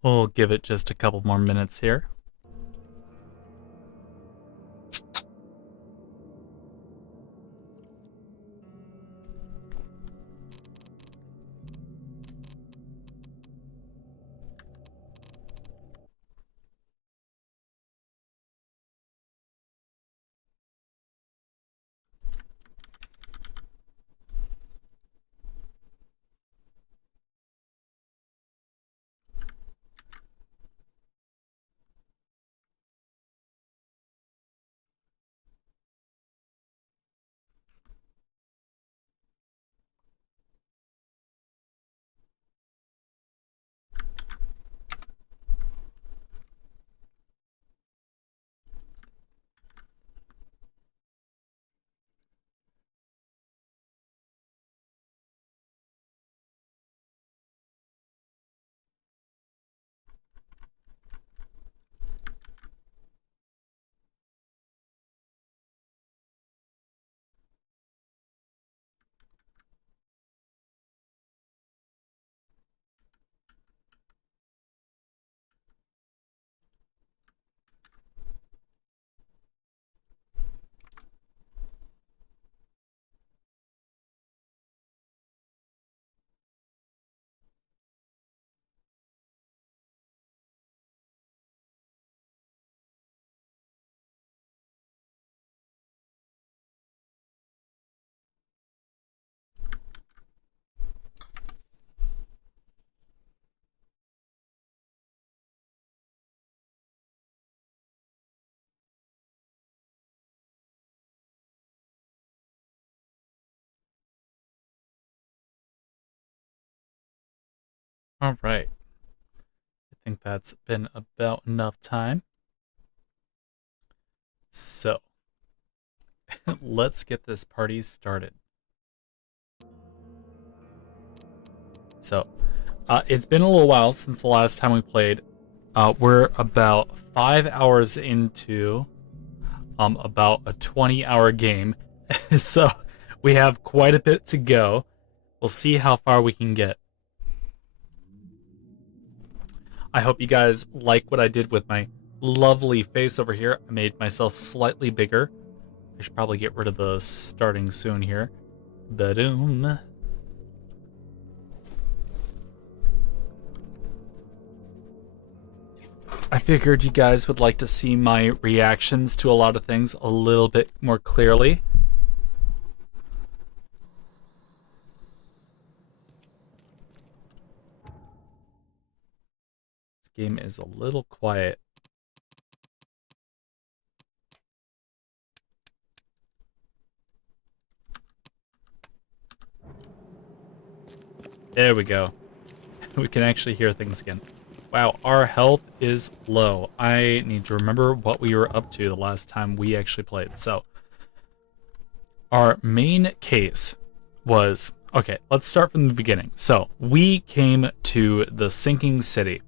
We'll give it just a couple more minutes here. All right. I think that's been about enough time. So, let's get this party started. So, it's been a little while since the last time we played. We're about 5 hours into about a 20-hour game. So, we have quite a bit to go. We'll see how far we can get. I hope you guys like what I did with my lovely face over here. I made myself slightly bigger. I should probably get rid of the starting soon here. Ba-doom. I figured you guys would like to see my reactions to a lot of things a little bit more clearly. This game is a little quiet. There we go. We can actually hear things again. Wow, our health is low. I need to remember what we were up to the last time we actually played. So, our main case was... Okay, let's start from the beginning. So, we came to the sinking city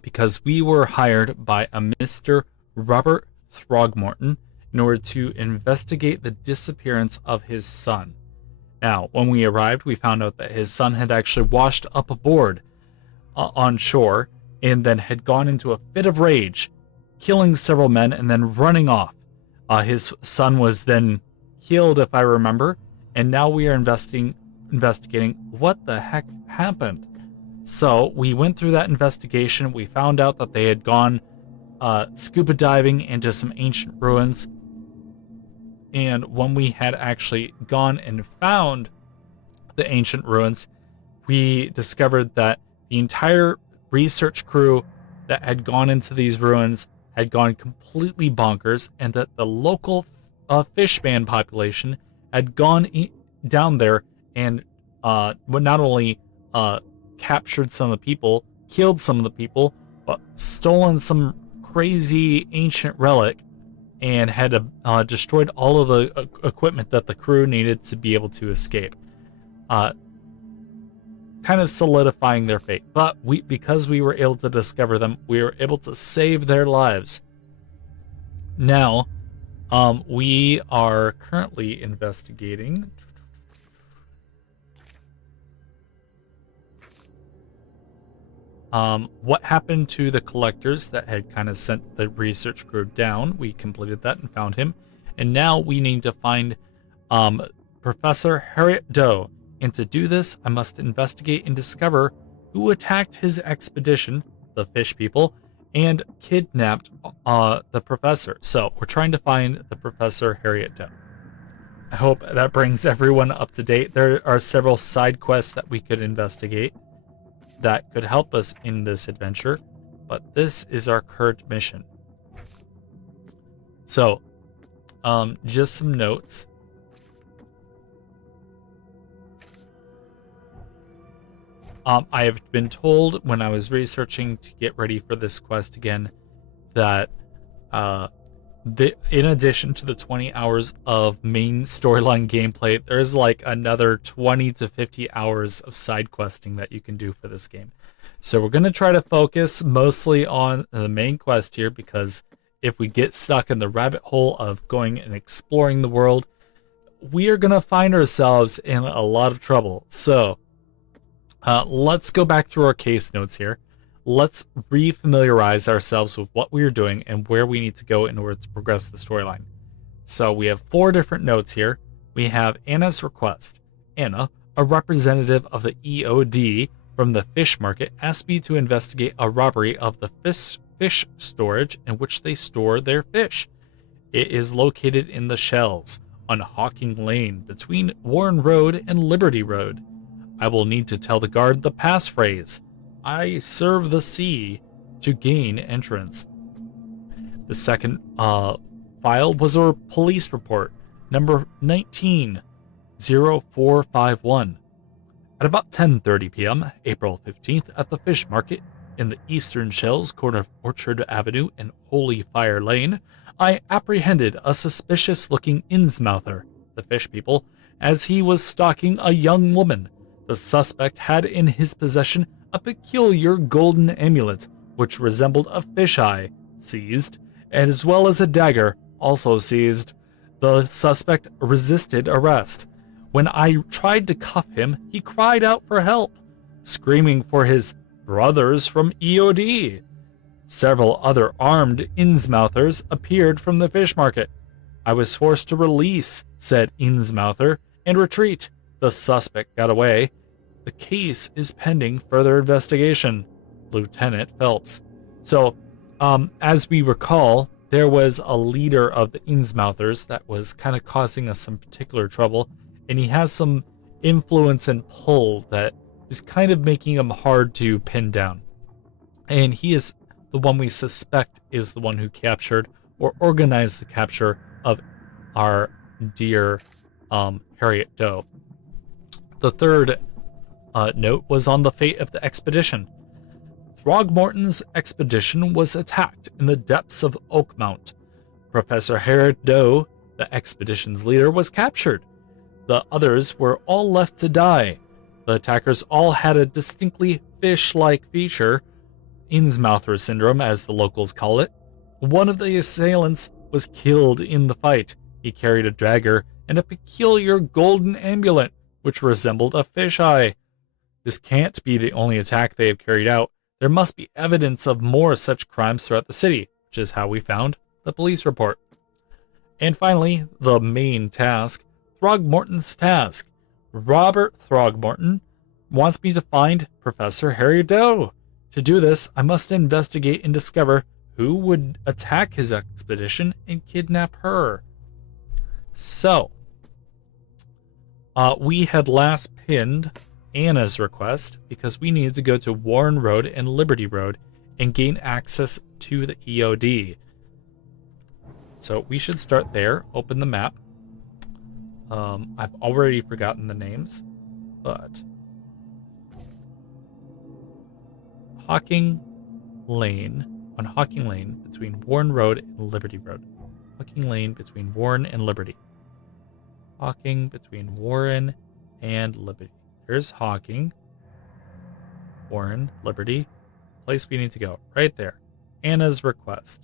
because we were hired by a Mr. Robert Throgmorton in order to investigate the disappearance of his son. Now, when we arrived, we found out that his son had actually washed up aboard on shore and then had gone into a fit of rage, killing several men and then running off. His son was then killed, if I remember, and now we are investigating what the heck happened. So we went through that investigation. We found out that they had gone scuba diving into some ancient ruins. And when we had actually gone and found the ancient ruins, we discovered that the entire research crew that had gone into these ruins had gone completely bonkers, and that the local fishman population had gone down there and not only captured some of the people, killed some of the people, but stolen some crazy ancient relic and had destroyed all of the equipment that the crew needed to be able to escape. Kind of solidifying their fate. But because we were able to discover them, we were able to save their lives. Now, we are currently investigating. What happened to the collectors that had kind of sent the research crew down? We completed that and found him. And now we need to find Professor Harriet Doe. And to do this, I must investigate and discover who attacked his expedition, the fish people, and kidnapped the professor. So we're trying to find the Professor Harriet Doe. I hope that brings everyone up to date. There are several side quests that we could investigate that could help us in this adventure, but this is our current mission. So, just some notes. I have been told when I was researching to get ready for this quest again that in addition to the 20 hours of main storyline gameplay, there's like another 20 to 50 hours of side questing that you can do for this game. So we're going to try to focus mostly on the main quest here, because if we get stuck in the rabbit hole of going and exploring the world, we are going to find ourselves in a lot of trouble. So let's go back through our case notes here. Let's re-familiarize ourselves with what we are doing and where we need to go in order to progress the storyline. So we have 4 different notes here. We have Anna's request. Anna, a representative of the EOD from the fish market, asked me to investigate a robbery of the fish storage in which they store their fish. It is located in the Shells on Hawking Lane between Warren Road and Liberty Road. I will need to tell the guard the passphrase, "I serve the sea," to gain entrance. The second file was a police report, number 190451. At about 10:30 p.m., April 15th, at the fish market in the Eastern Shells, corner of Orchard Avenue and Holy Fire Lane, I apprehended a suspicious-looking Innsmouther, the fish people, as he was stalking a young woman. The suspect had in his possession a peculiar golden amulet, which resembled a fisheye, seized, as well as a dagger, also seized. The suspect resisted arrest. When I tried to cuff him, he cried out for help, screaming for his brothers from EOD. Several other armed Innsmouthers appeared from the fish market. I was forced to release said Innsmouther and retreat. The suspect got away. The case is pending further investigation. Lieutenant Phelps. So, as we recall, there was a leader of the Innsmouthers that was kind of causing us some particular trouble, and he has some influence and pull that is kind of making him hard to pin down. And he is the one we suspect is the one who captured or organized the capture of our dear Harriet Doe. The third note was on the fate of the expedition. Throgmorton's expedition was attacked in the depths of Oakmount. Professor Harriet Doe, the expedition's leader, was captured. The others were all left to die. The attackers all had a distinctly fish-like feature, Innsmouther syndrome as the locals call it. One of the assailants was killed in the fight. He carried a dagger and a peculiar golden amulet, which resembled a fisheye. This can't be the only attack they have carried out. There must be evidence of more such crimes throughout the city, which is how we found the police report. And finally, the main task, Throgmorton's task. Robert Throgmorton wants me to find Professor Harriet Doe. To do this, I must investigate and discover who would attack his expedition and kidnap her. So, we had last pinned Anna's request because we needed to go to Warren Road and Liberty Road and gain access to the EOD. So we should start there, open the map. I've already forgotten the names, but Hawking Lane, on Hawking Lane between Warren Road and Liberty Road. Hawking Lane between Warren and Liberty. Hawking between Warren and Liberty. There's Hawking, Warren, Liberty, place we need to go, right there. Anna's request.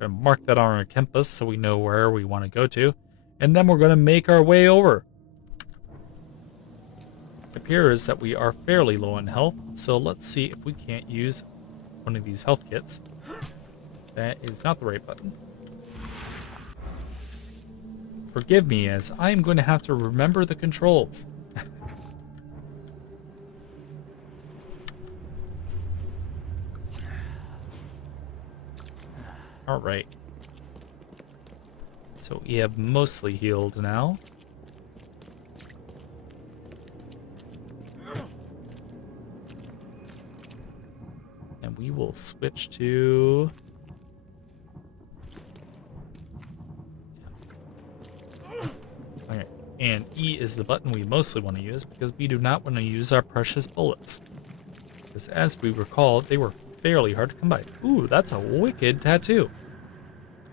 We're going to mark that on our compass so we know where we want to go to, and then we're going to make our way over. It appears that we are fairly low on health, so let's see if we can't use one of these health kits. That is not the right button. Forgive me, as I am going to have to remember the controls. Alright. So we have mostly healed now. And we will switch to... Okay. And E is the button we mostly want to use because we do not want to use our precious bullets. Because as we recall, they were fairly hard to come by. Ooh, that's a wicked tattoo.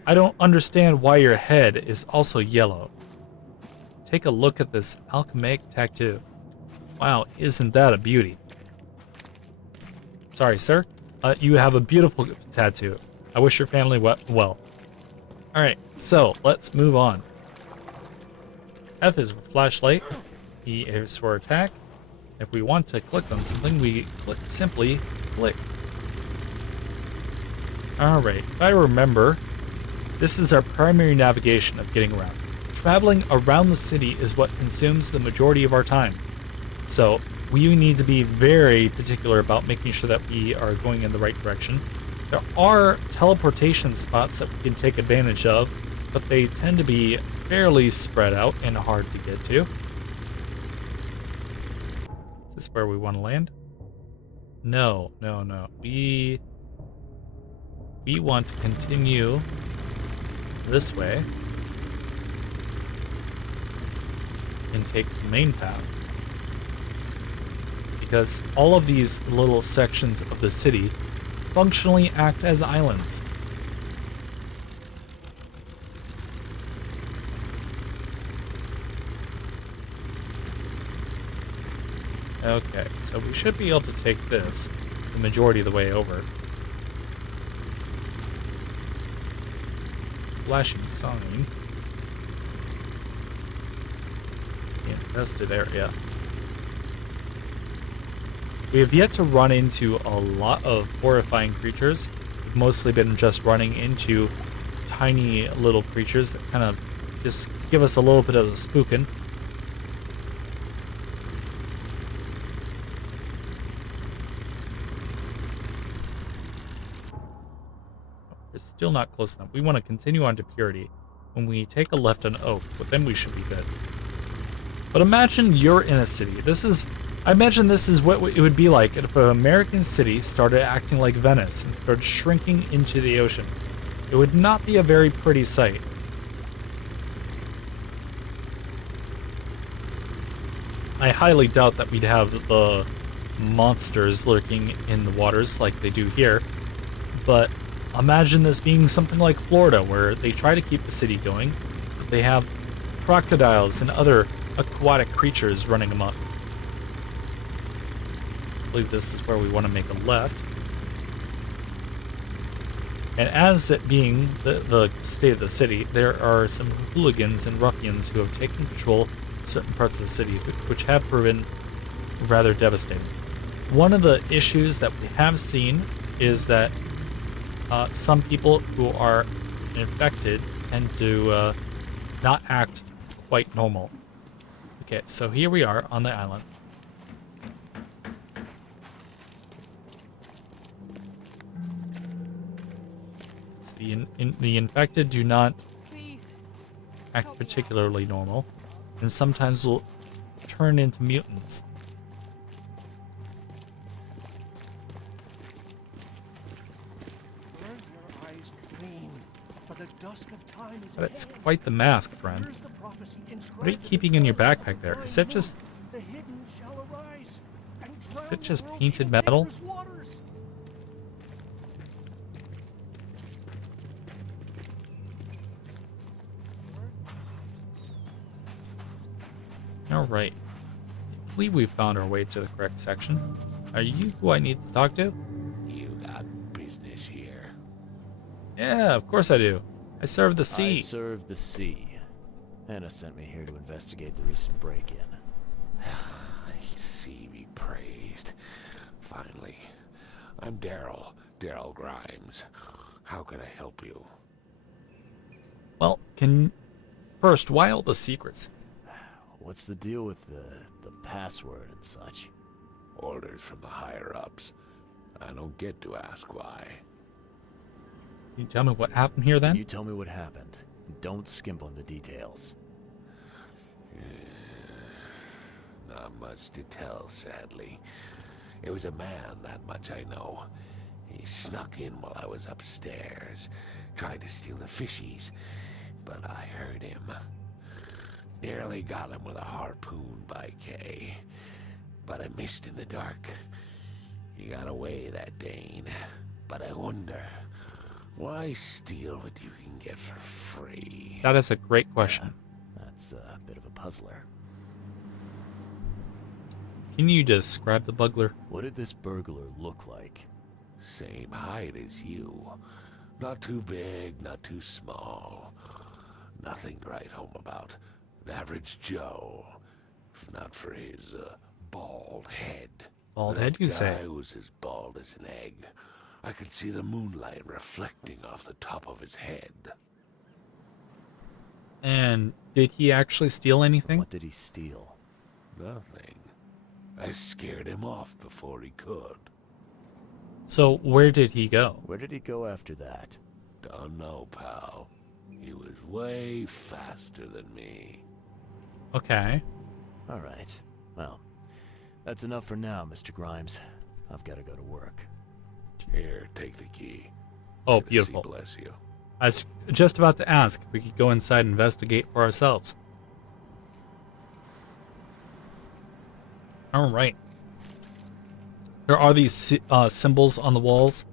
I don't understand why your head is also yellow. Take a look at this alchemic tattoo. Wow, isn't that a beauty? Sorry, sir. You have a beautiful tattoo. I wish your family well. Alright, so let's move on. F is flashlight. E is for attack. If we want to click on something, we simply click. Alright, if I remember, this is our primary navigation of getting around. Traveling around the city is what consumes the majority of our time. So we need to be very particular about making sure that we are going in the right direction. There are teleportation spots that we can take advantage of, but they tend to be fairly spread out and hard to get to. Is this where we want to land? No. We want to continue this way and take the main path. Because all of these little sections of the city functionally act as islands. Okay, so we should be able to take this the majority of the way over. Flashing sign. Infested area. We have yet to run into a lot of horrifying creatures. We've mostly been just running into tiny little creatures that kind of just give us a little bit of the spookin'. We're still not close enough. We want to continue on to Purity. When we take a left on Oak, but then we should be good. But imagine you're in a city. I imagine this is what it would be like if an American city started acting like Venice and started shrinking into the ocean. It would not be a very pretty sight. I highly doubt that we'd have the monsters lurking in the waters like they do here, but imagine this being something like Florida, where they try to keep the city going, but they have crocodiles and other aquatic creatures running amok. I believe this is where we want to make a left. And as it being the state of the city, there are some hooligans and ruffians who have taken control of certain parts of the city, which have proven rather devastating. One of the issues that we have seen is that some people who are infected tend to not act quite normal. Okay, so here we are on the island. So the infected do not act particularly normal, and sometimes will turn into mutants. But it's quite the mask, friend. What are you keeping in your backpack there? Is that just painted metal? Alright. I believe we've found our way to the correct section. Are you who I need to talk to? You got business here. Yeah, of course I do. I serve the sea. I serve the sea. Anna sent me here to investigate the recent break-in. praised. Finally. I'm Daryl Grimes. How can I help you? Well, first, why all the secrets? What's the deal with the password and such? Orders from the higher-ups. I don't get to ask why. Can you tell me what happened here then? You tell me what happened. Don't skimp on the details. Not much to tell, sadly. It was a man, that much I know. He snuck in while I was upstairs, tried to steal the fishies, but I heard him. Nearly got him with a harpoon by Kay, but I missed in the dark. He got away, that Dane, but I wonder, why steal what you can get for free? That is a great question. That's a bit of a puzzler. Can you describe the bugler? What did this burglar look like? Same height as you. Not too big, not too small. Nothing to write home about. An average Joe. If not for his, bald head. Bald head, you say? That guy was as bald as an egg. I could see the moonlight reflecting off the top of his head. And did he actually steal anything? What did he steal? Nothing. I scared him off before he could. So where did he go? Where did he go after that? Don't know, pal. He was way faster than me. Okay. All right. Well, that's enough for now, Mr. Grimes. I've got to go to work. Here, take the key. Oh, May the sea beautiful. bless you. I was just about to ask if we could go inside and investigate for ourselves. All right. There are these symbols on the walls.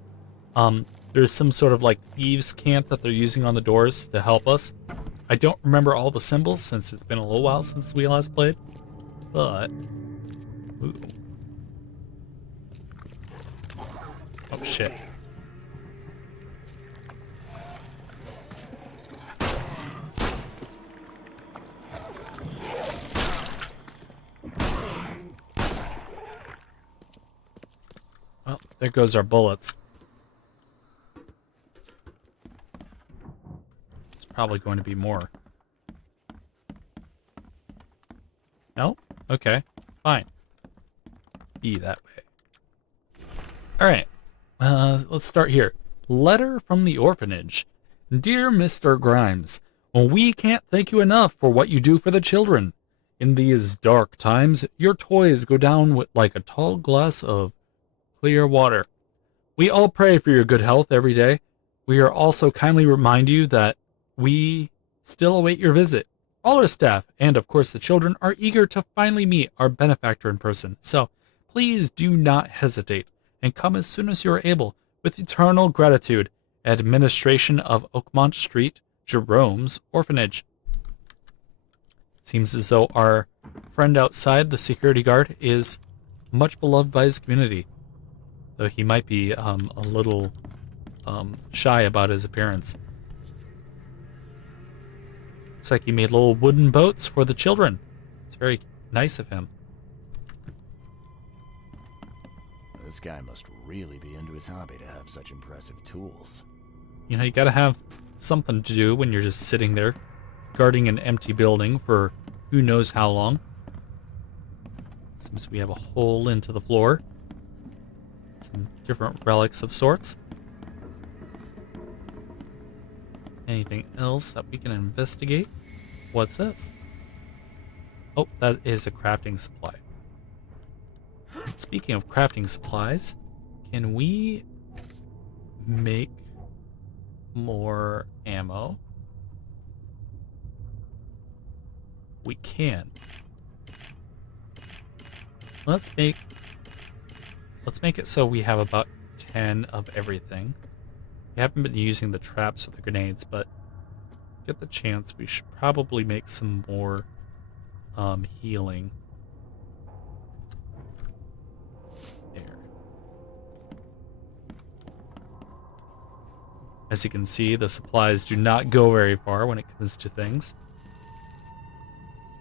There's some sort of like thieves' camp that they're using on the doors to help us. I don't remember all the symbols since it's been a little while since we last played. But... Ooh. Oh, shit. Well, there goes our bullets. There's probably going to be more. No? Okay. Fine. Be that way. Alright. Let's start here. Letter from the orphanage. Dear Mr. Grimes, we can't thank you enough for what you do for the children. In these dark times, your toys go down like a tall glass of clear water. We all pray for your good health every day. We are also kindly remind you that we still await your visit. All our staff, and of course the children, are eager to finally meet our benefactor in person. So, please do not hesitate, and come as soon as you are able. With eternal gratitude, Administration of Oakmont Street, Jerome's Orphanage. Seems as though our friend outside, the security guard, is much beloved by his community. Though he might be a little shy about his appearance. Looks like he made little wooden boats for the children. It's very nice of him. This guy must really be into his hobby to have such impressive tools. You know, you gotta have something to do when you're just sitting there guarding an empty building for who knows how long. Seems we have a hole into the floor. Some different relics of sorts. Anything else that we can investigate? What's this? Oh, that is a crafting supply. Speaking of crafting supplies, can we make more ammo? We can. Let's make it so we have about 10 of everything. We haven't been using the traps or the grenades, but get the chance, we should probably make some more healing. There. As you can see, the supplies do not go very far when it comes to things.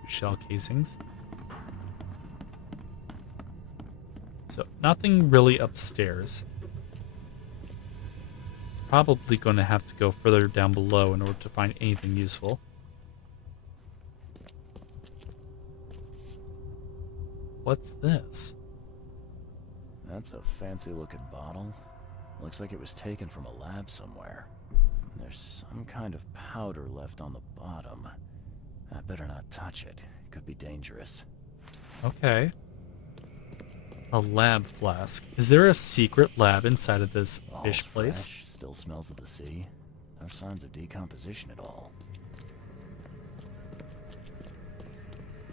2 shell casings. nothing really upstairs. Probably going to have to go further down below in order to find anything useful. What's this? That's a fancy-looking bottle. Looks like it was taken from a lab somewhere. There's some kind of powder left on the bottom. I better not touch it. It could be dangerous. Okay. A lab flask. Is there a secret lab inside of this All fish place? fresh, still smells of the sea. No signs of decomposition at all.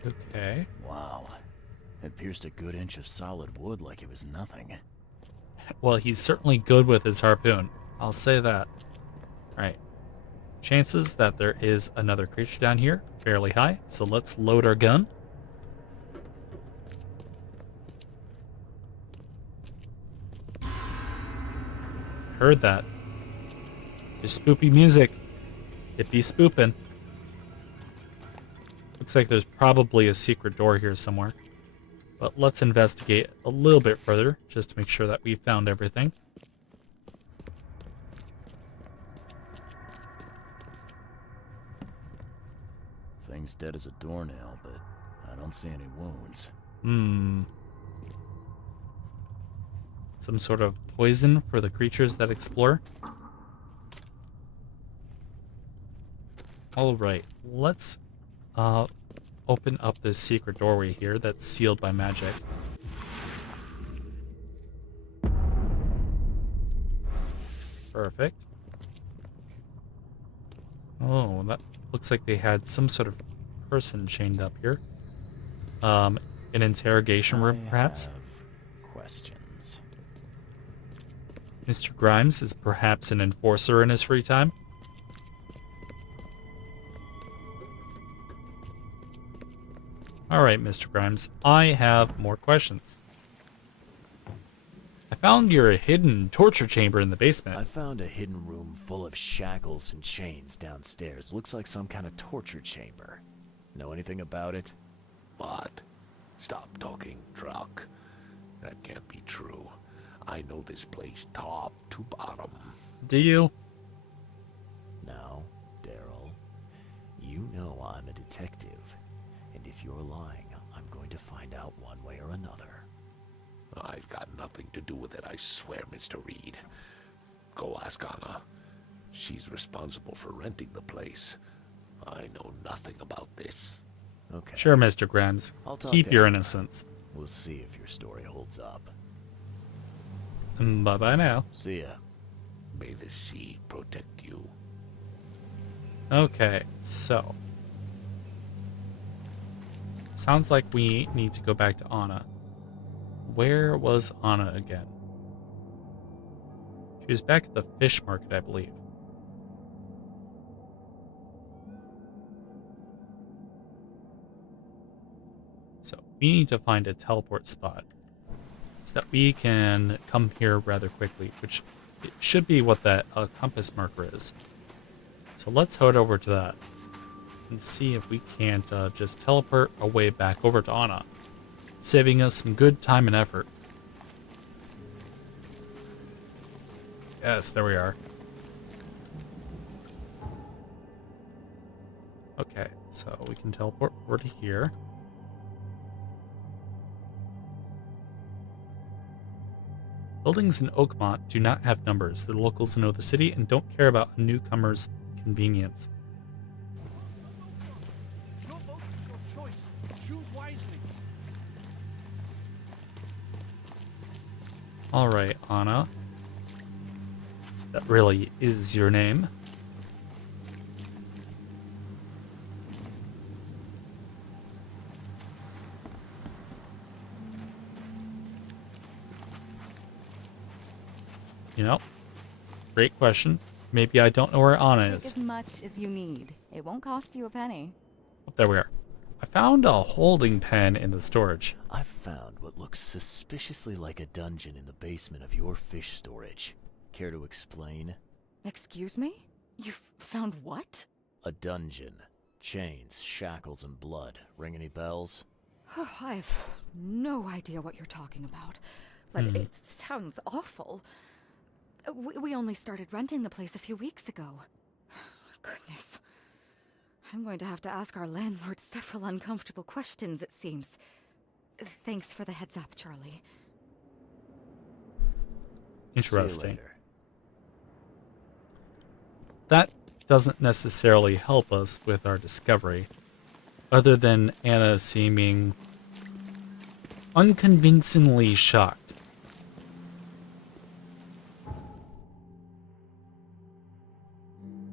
Okay. Wow. It pierced a good inch of solid wood like it was nothing. Well, he's certainly good with his harpoon. I'll say that. Alright. Chances that there is another creature down here, fairly high. So let's load our gun. Heard that. There's spoopy music. It be spoopin'. Looks like there's probably a secret door here somewhere. But let's investigate a little bit further, just to make sure that we found everything. Thing's dead as a doornail, but I don't see any wounds. Some sort of poison for the creatures that explore. Alright, let's open up this secret doorway here that's sealed by magic. Perfect. Oh, that looks like they had some sort of person chained up here. An interrogation room, perhaps? I have questions. Mr. Grimes is perhaps an enforcer in his free time? Alright, Mr. Grimes, I have more questions. I found your hidden torture chamber in the basement. I found a hidden room full of shackles and chains downstairs. Looks like some kind of torture chamber. Know anything about it? What? Stop talking, Druck. That can't be true. I know this place top to bottom. Do you? Now, Daryl, you know I'm a detective. And if you're lying, I'm going to find out one way or another. I've got nothing to do with it, I swear, Mr. Reed. Go ask Anna. She's responsible for renting the place. I know nothing about this. Okay. Sure, Mr. Grimes. I'll talk Keep to your Anna. innocence. We'll see if your story holds up. Bye-bye now. See ya. May the sea protect you. Okay, so. Sounds like we need to go back to Anna. Where was Anna again? She was back at the fish market, I believe. So we need to find a teleport spot so that we can come here rather quickly, which it should be what that compass marker is. So let's head over to that and see if we can't just teleport our way back over to Anna, saving us some good time and effort. Yes, there we are. Okay, so we can teleport over to here. Buildings in Oakmont do not have numbers. The locals know the city and don't care about a newcomer's convenience. Your vote is your choice. Choose wisely. Alright, Anna. That really is your name. You know, great question. Maybe I don't know where Anna Take is. as much as you need. It won't cost you a penny. Oh, there we are. I found a holding pen in the storage. I've found what looks suspiciously like a dungeon in the basement of your fish storage. Care to explain? Excuse me? You've found what? A dungeon. Chains, shackles, and blood. Ring any bells? I have no idea what you're talking about. but it sounds awful. We only started renting the place a few weeks ago. Goodness. I'm going to have to ask our landlord several uncomfortable questions, it seems. Thanks for the heads up, Charlie. See you Interesting. later. That doesn't necessarily help us with our discovery, other than Anna seeming unconvincingly shocked.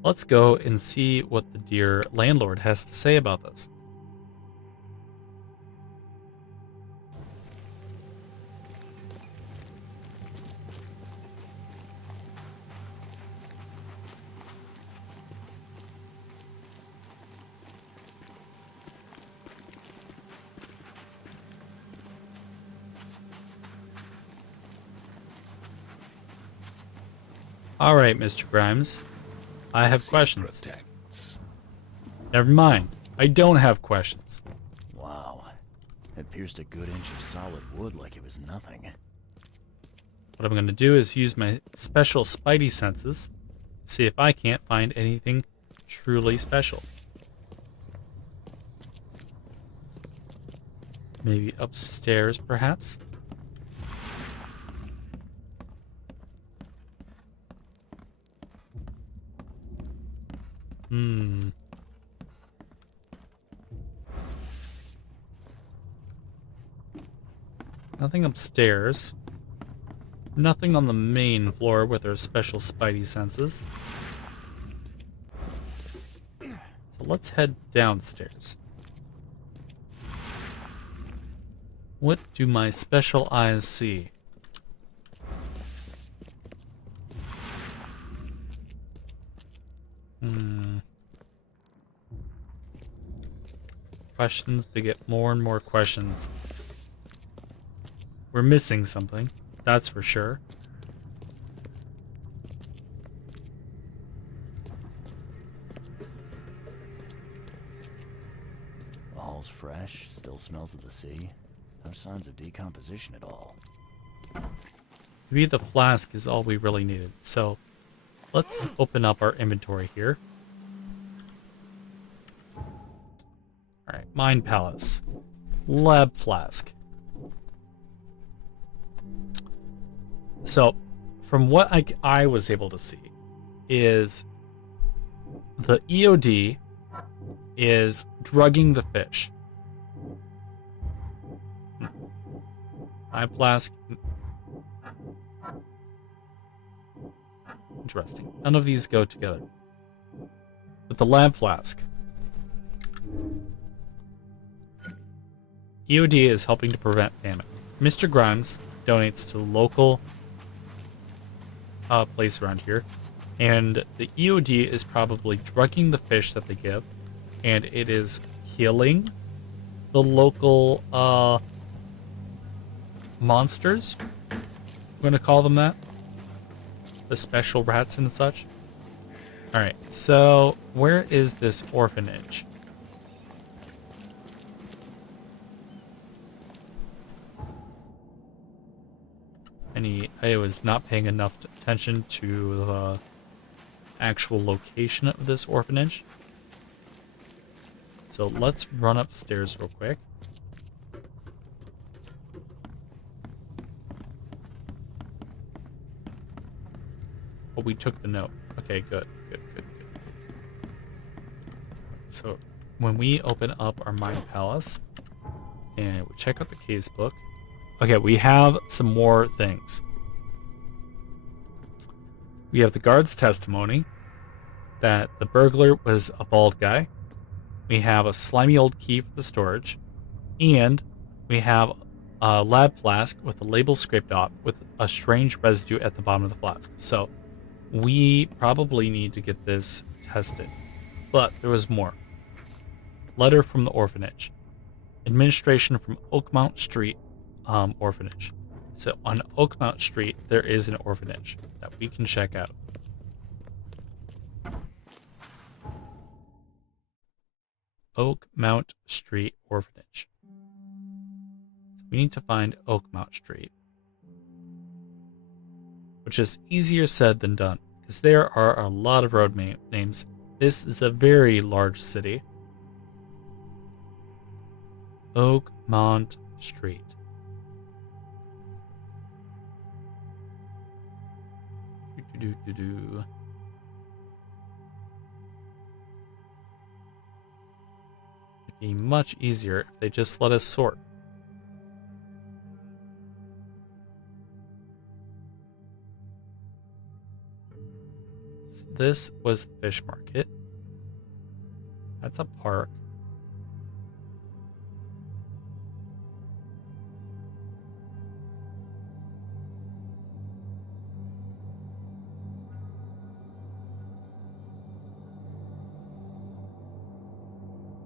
Let's go and see what the dear landlord has to say about this. All right, Mr. Grimes. I have questions. Protects. Never mind. I don't have questions. Wow. It pierced a good inch of solid wood like it was nothing. What I'm going to do is use my special spidey senses, see if I can't find anything truly special. Maybe upstairs, perhaps? Nothing upstairs. Nothing on the main floor with our special spidey senses. So let's head downstairs. What do my special eyes see? Questions beget more and more questions. We're missing something, that's for sure. The hall's fresh, still smells of the sea. No signs of decomposition at all. Maybe the flask is all we really needed. So let's open up our inventory here. Alright, Mind Palace. Lab Flask. So, from what I was able to see, is the EOD is drugging the fish. Lab Flask. Interesting. None of these go together. But the Lab Flask. EOD is helping to prevent famine. Mr. Grimes donates to the local place around here, and the EOD is probably drugging the fish that they give, and it is healing the local monsters. I'm going to call them that. The special rats and such. Alright, so where is this orphanage? I was not paying enough attention to the actual location of this orphanage. So let's run upstairs real quick. Oh, we took the note. Okay, good. So when we open up our Mind Palace and we check out the case book, okay, we have some more things. We have the guard's testimony that the burglar was a bald guy. We have a slimy old key for the storage. And we have a lab flask with the label scraped off with a strange residue at the bottom of the flask. So we probably need to get this tested. But there was more. Letter from the orphanage. Administration from Oakmount Street orphanage. So on Oakmount Street, there is an orphanage that we can check out. Oakmount Street Orphanage. So we need to find Oakmount Street. which is easier said than done, because there are a lot of road names. This is a very large city. Oakmont Street. Do-do-do-do-do. It'd be much easier if they just let us sort. So this was the fish market. That's a park.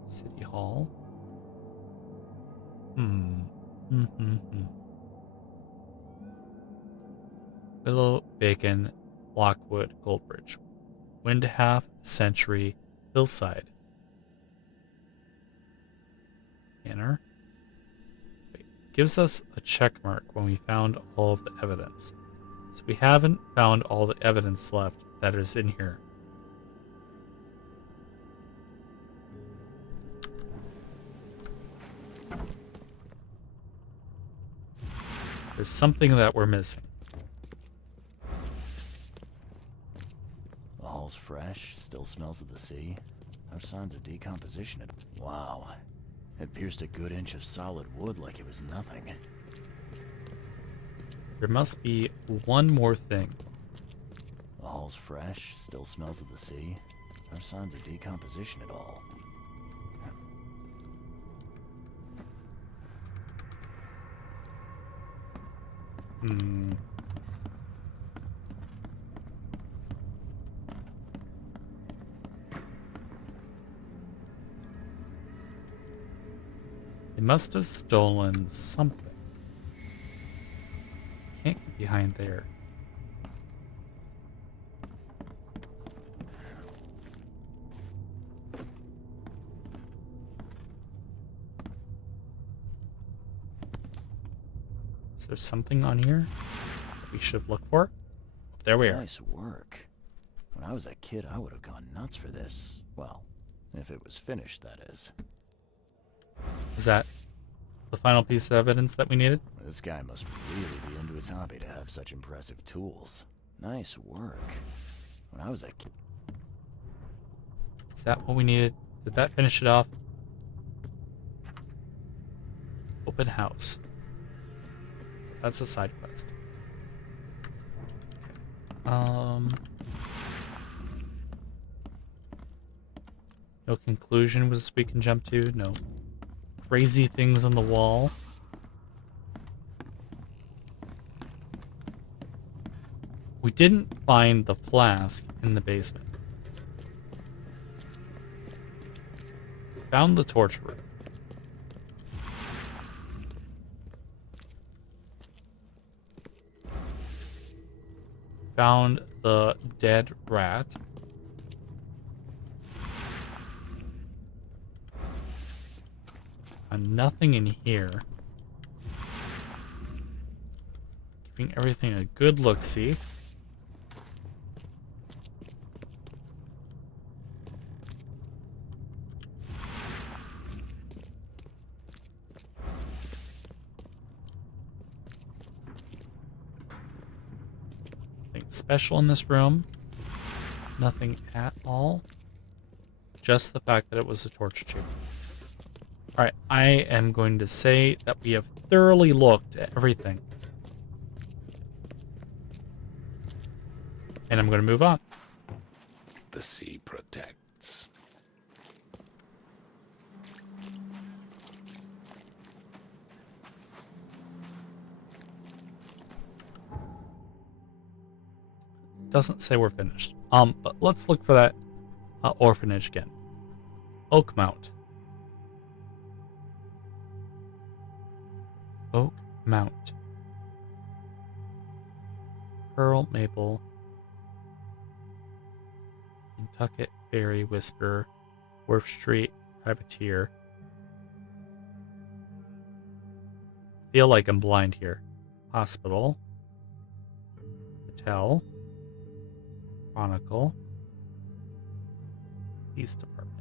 City Hall. Willow, Bacon, Lockwood, Goldbridge. Windhalf, Century, Hillside. Manor. Wait, gives us a check mark when we found all of the evidence. So we haven't found all the evidence left that is in here. There's something that we're missing. The hall's fresh, still smells of the sea. No signs of decomposition. Wow. It pierced a good inch of solid wood like it was nothing. There must be one more thing. The hall's fresh, still smells of the sea. No signs of decomposition at all. They must have stolen something. Can't get behind there. Is there something on here that we should look for? There we are. Nice work. When I was a kid, I would have gone nuts for this. Well, if it was finished, that is. Is that the final piece of evidence that we needed? This guy must really be into his hobby to have such impressive tools. Nice work. When I was a kid... Is that what we needed? Did that finish it off? Open house. That's a side quest. No conclusion was we can jump to. No crazy things on the wall. We didn't find the flask in the basement. Found the torch room. Found the dead rat. And nothing in here. Giving everything a good look-see. Nothing special in this room. Nothing at all. Just the fact that it was a torch chamber. Alright, I am going to say that we have thoroughly looked at everything. And I'm going to move on. The sea protects. Doesn't say we're finished. But let's look for that orphanage again. Oakmount. Oakmount. Pearl, Maple. Nantucket, Ferry, Whisper. Wharf Street, Privateer. Feel like I'm blind here. Hospital. Hotel. Chronicle. Police Department.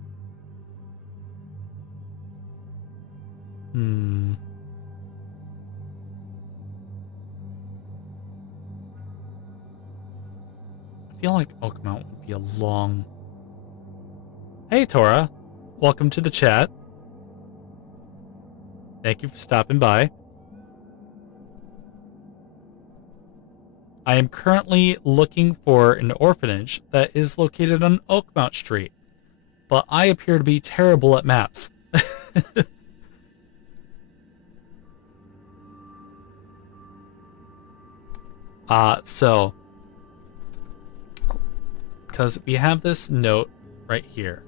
I feel like Oakmount would be a long... Hey, Tora. Welcome to the chat. Thank you for stopping by. I am currently looking for an orphanage that is located on Oakmount Street, but I appear to be terrible at maps. So, because we have this note right here.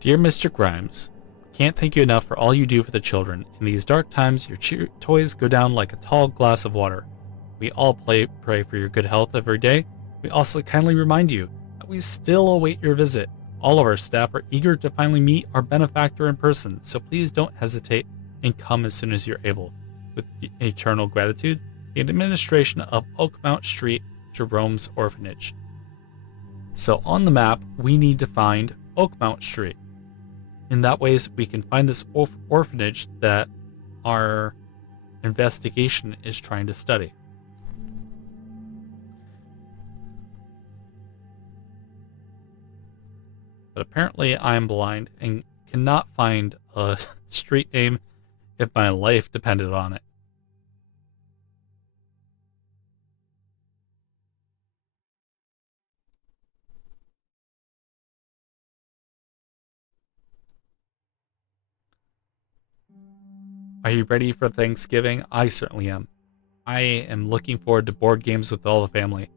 Dear Mr. Grimes, can't thank you enough for all you do for the children. In these dark times, your toys go down like a tall glass of water. We all pray for your good health every day. We also kindly remind you that we still await your visit. All of our staff are eager to finally meet our benefactor in person, so please don't hesitate and come as soon as you're able. With eternal gratitude, the administration of Oakmount Street, Jerome's Orphanage. So on the map, we need to find Oakmount Street. In that way, we can find this orphanage that our investigation is trying to study. But apparently I am blind and cannot find a street name if my life depended on it. Are you ready for Thanksgiving? I certainly am. I am looking forward to board games with all the family.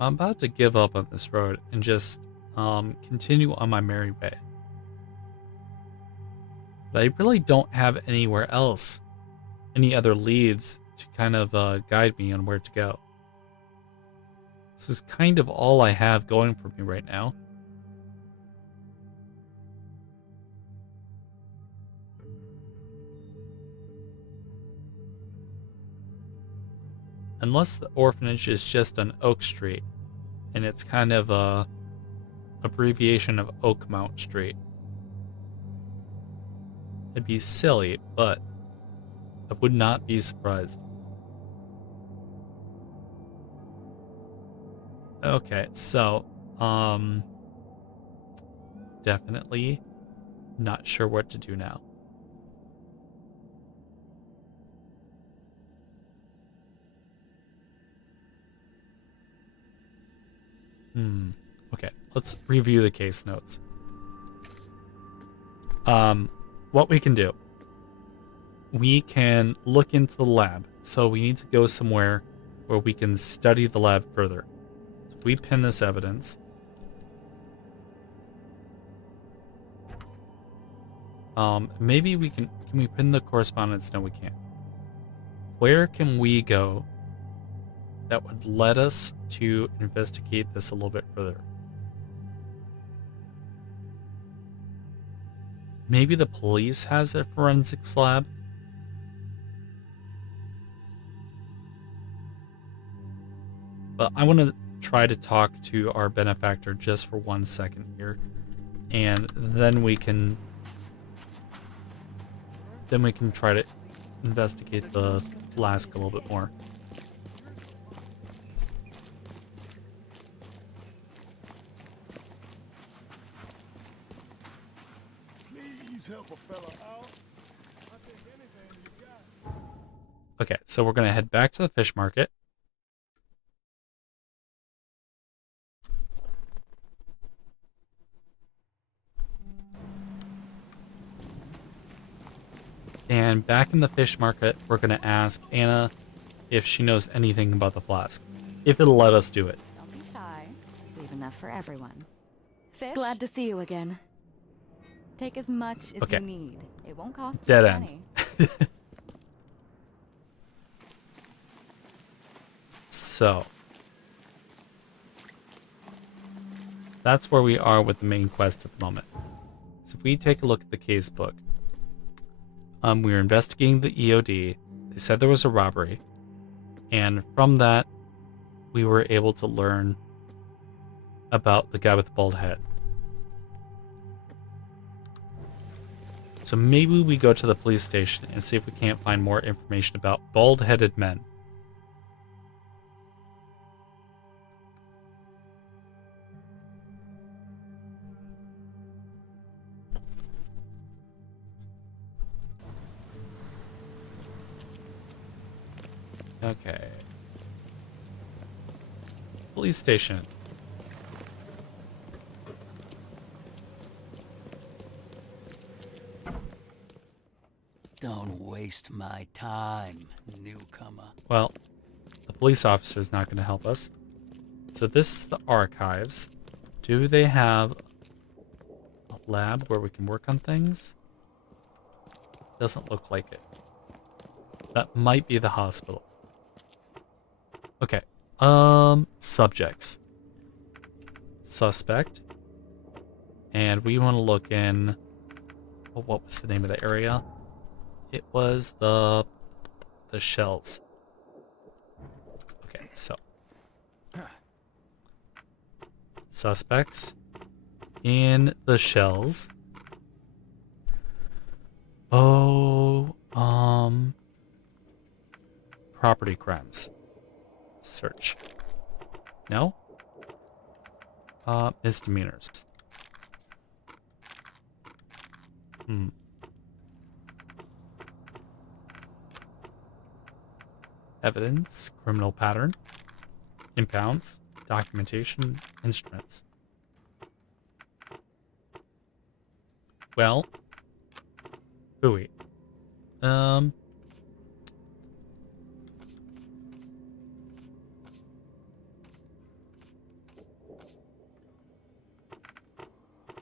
I'm about to give up on this road and just continue on my merry way. But I really don't have anywhere else, any other leads to kind of guide me on where to go. This is kind of all I have going for me right now. Unless the orphanage is just on Oak Street, and it's kind of a abbreviation of Oakmount Street. It'd be silly, but I would not be surprised. Okay, so, definitely not sure what to do now. Okay, let's review the case notes. What we can do. We can look into the lab, so we need to go somewhere where we can study the lab further. So if we pin this evidence. Maybe we can we pin the correspondence? No, we can't. Where can we go that would let us to investigate this a little bit further? Maybe the police has a forensics lab? But I want to try to talk to our benefactor just for 1 second here. And then we can try to investigate the flask a little bit more. Please help a fella out. I think anything you got. Okay, so we're going to head back to the fish market. And back in the fish market, we're going to ask Anna if she knows anything about the flask. If it'll let us do it. Don't be shy. Leave enough for everyone. Fish? Glad to see you again. Take as much as Okay. you need. It won't cost Dead you end. money. So. that's where we are with the main quest at the moment. So if we take a look at the case book, we were investigating the EOD. They said there was a robbery, and from that, we were able to learn about the guy with the bald head. So maybe we go to the police station and see if we can't find more information about bald-headed men. Okay. Police station. Don't waste my time, newcomer. Well, the police officer is not going to help us. So this is the archives. Do they have a lab where we can work on things? Doesn't look like it. That might be the hospital. Okay. Subjects. Suspect. And we want to look in... Oh, what was the name of the area? It was the shells. Okay, so. Suspects in the shells. Oh, property crimes. Search. No? Misdemeanors. Evidence, criminal pattern, impounds, documentation, instruments. Well, ooey.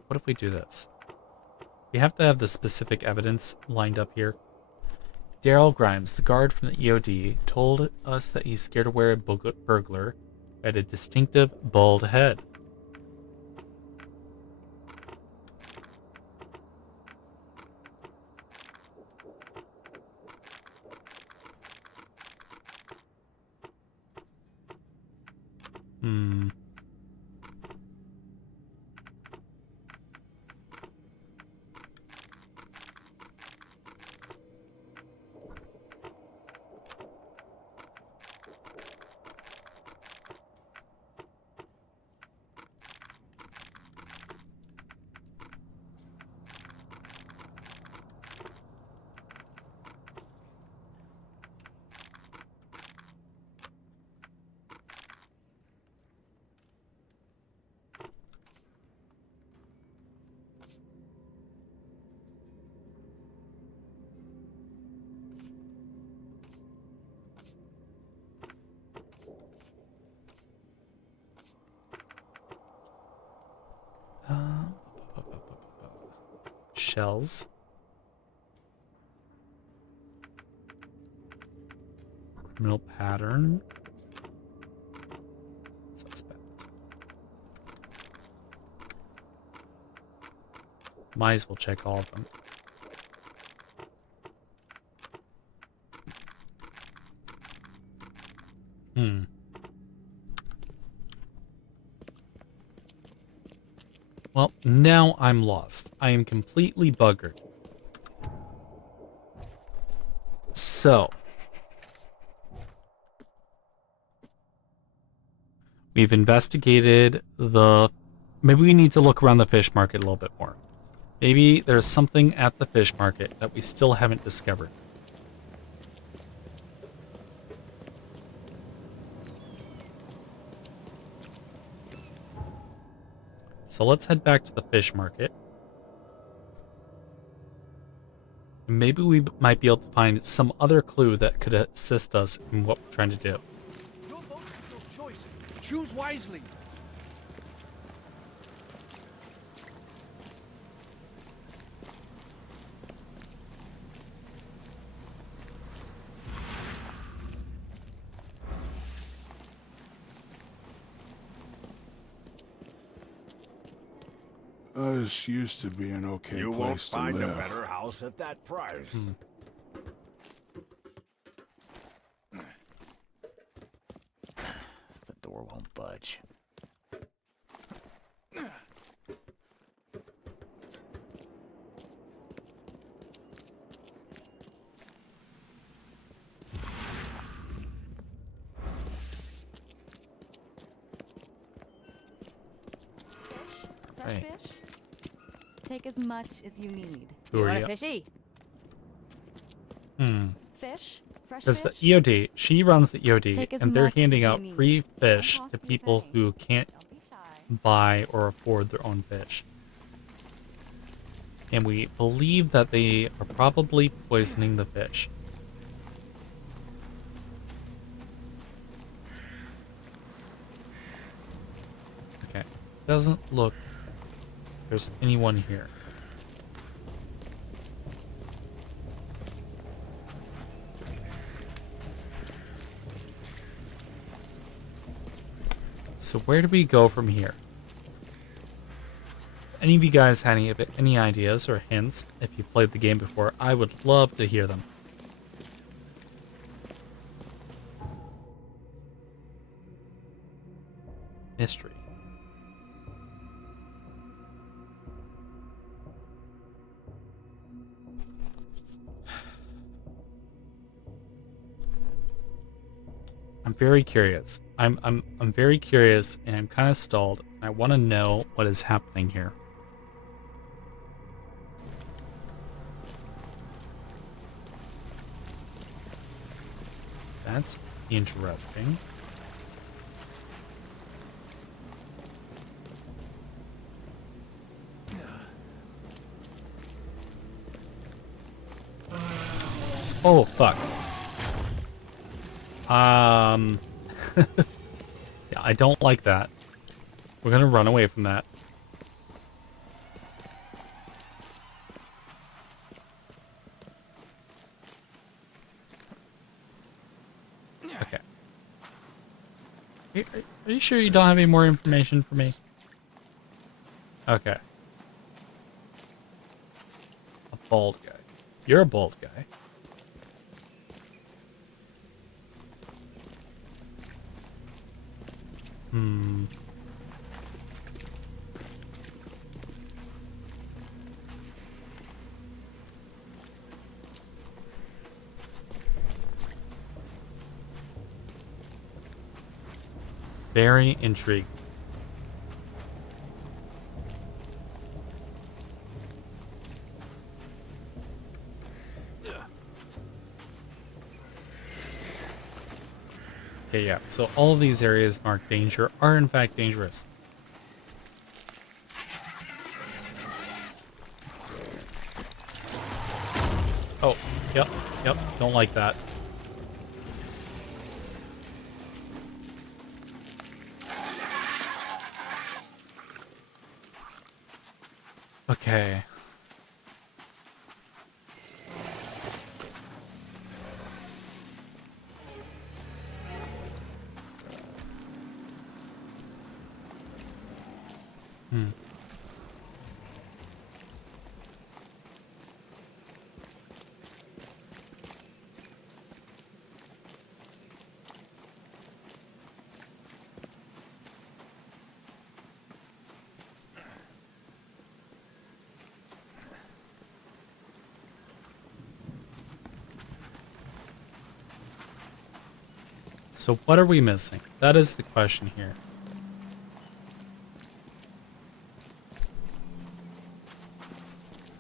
What if we do this? We have to have the specific evidence lined up here. Daryl Grimes, the guard from the EOD, told us that he's scared away a burglar who had a distinctive bald head. Shells. Criminal pattern. Suspect. Might as well check all of them. Well, now I'm lost. I am completely buggered. So, we've investigated the... Maybe we need to look around the fish market a little bit more. Maybe there's something at the fish market that we still haven't discovered. So let's head back to the fish market. Maybe we might be able to find some other clue that could assist us in what we're trying to do. Your vote is your choice. Choose wisely. This used to be an okay You won't place to find a live. better house at that price. The door won't budge. Fresh Hey. fish? Take as much as you need. Who you are want you? a fishy? Hmm. Fish? Fresh Because fish? the EOD, she runs the EOD, Take as and they're much handing as you out need. free fish Don't to cost you a people penny. who can't Don't be shy. buy or afford their own fish. And we believe that they are probably poisoning the fish. Okay. Doesn't look there's anyone here. So where do we go from here? Any of you guys had any ideas or hints? If you played the game before, I would love to hear them. Mystery. I'm very curious. I'm very curious, and I'm kind of stalled. I want to know what is happening here. That's interesting. Oh, fuck. Yeah, I don't like that. We're gonna run away from that. Okay. Are you sure you don't have any more information for me? Okay. A bald guy. You're a bald guy. Hmm. Very intrigued. Okay, yeah. So all of these areas marked danger are in fact dangerous. Oh, yep, yep. Don't like that. Okay. Hmm. So what are we missing? That is the question here.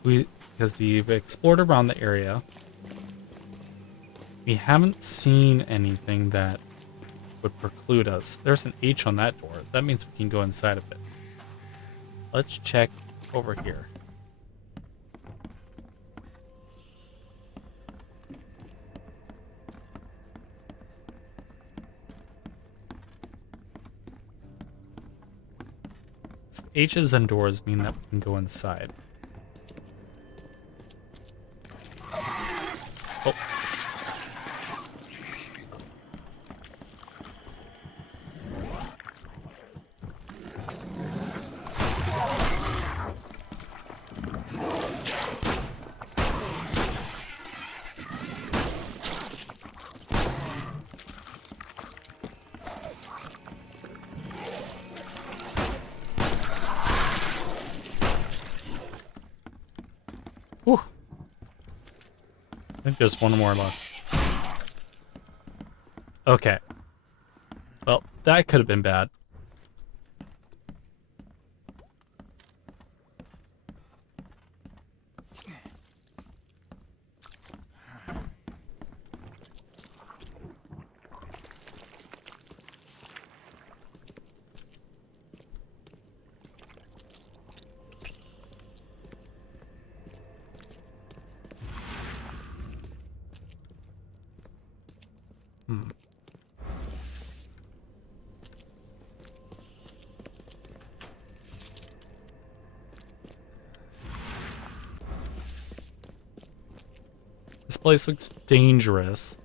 Because we've explored around the area. We haven't seen anything that would preclude us. There's an H on that door. That means we can go inside of it. Let's check over here. So H's and doors mean that we can go inside. Oh. Whew. I think there's one more left. Okay. Well, that could have been bad. Hmm. This place looks dangerous,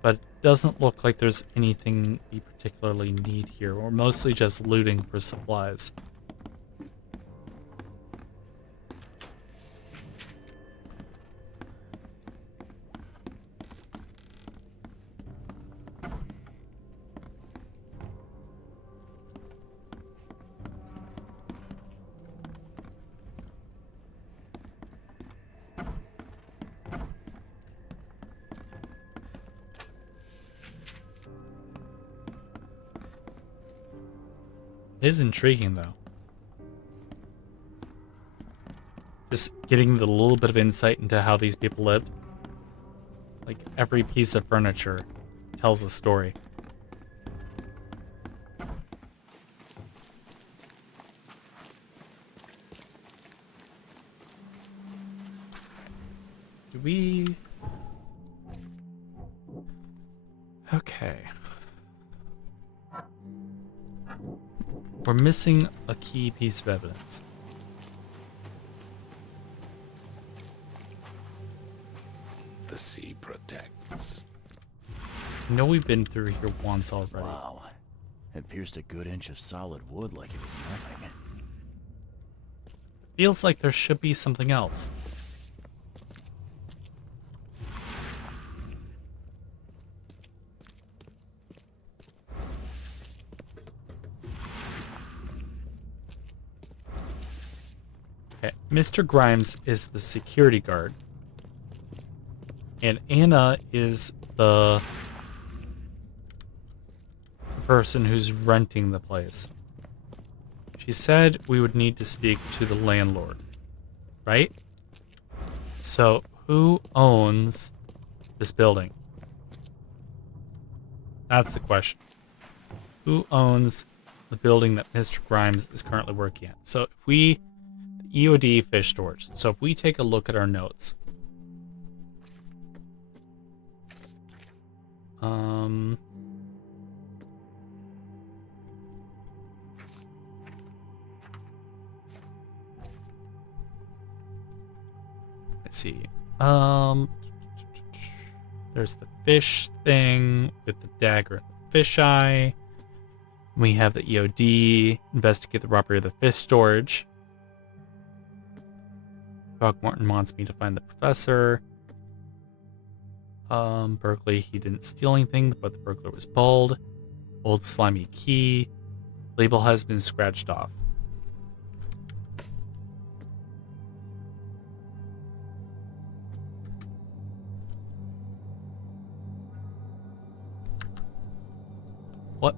but it doesn't look like there's anything we particularly need here. We're mostly just looting for supplies. It is intriguing, though. Just getting the little bit of insight into how these people lived. Like, every piece of furniture tells a story. Do we... Okay. We're missing a key piece of evidence. The sea protects. I know we've been through here once already. Wow. It pierced a good inch of solid wood like it was nothing. Feels like there should be something else. Okay, Mr. Grimes is the security guard. And Anna is the person who's renting the place. She said we would need to speak to the landlord, right? So, who owns this building? That's the question. Who owns the building that Mr. Grimes is currently working at? So, if we... the EOD fish storage. So, if we take a look at our notes... let's see. There's the fish thing with the dagger and the fish eye. We have the EOD, investigate the robbery of the fish storage. Throckmorton wants me to find the professor. Berkeley, he didn't steal anything, but the burglar was bald. Old slimy key. Label has been scratched off. What?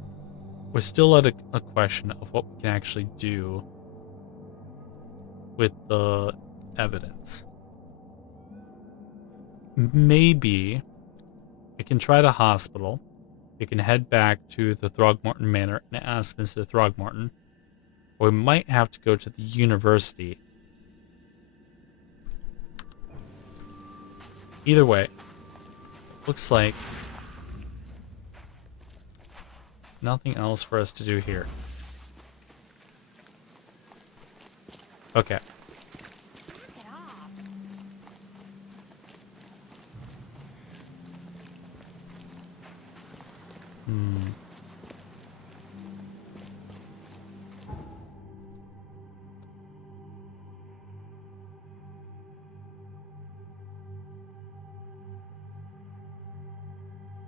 We're still at a question of what we can actually do with the evidence. Maybe we can try the hospital. We can head back to the Throgmorton Manor and ask Mr. Throgmorton. Or we might have to go to the university. Either way, looks like there's nothing else for us to do here. Okay.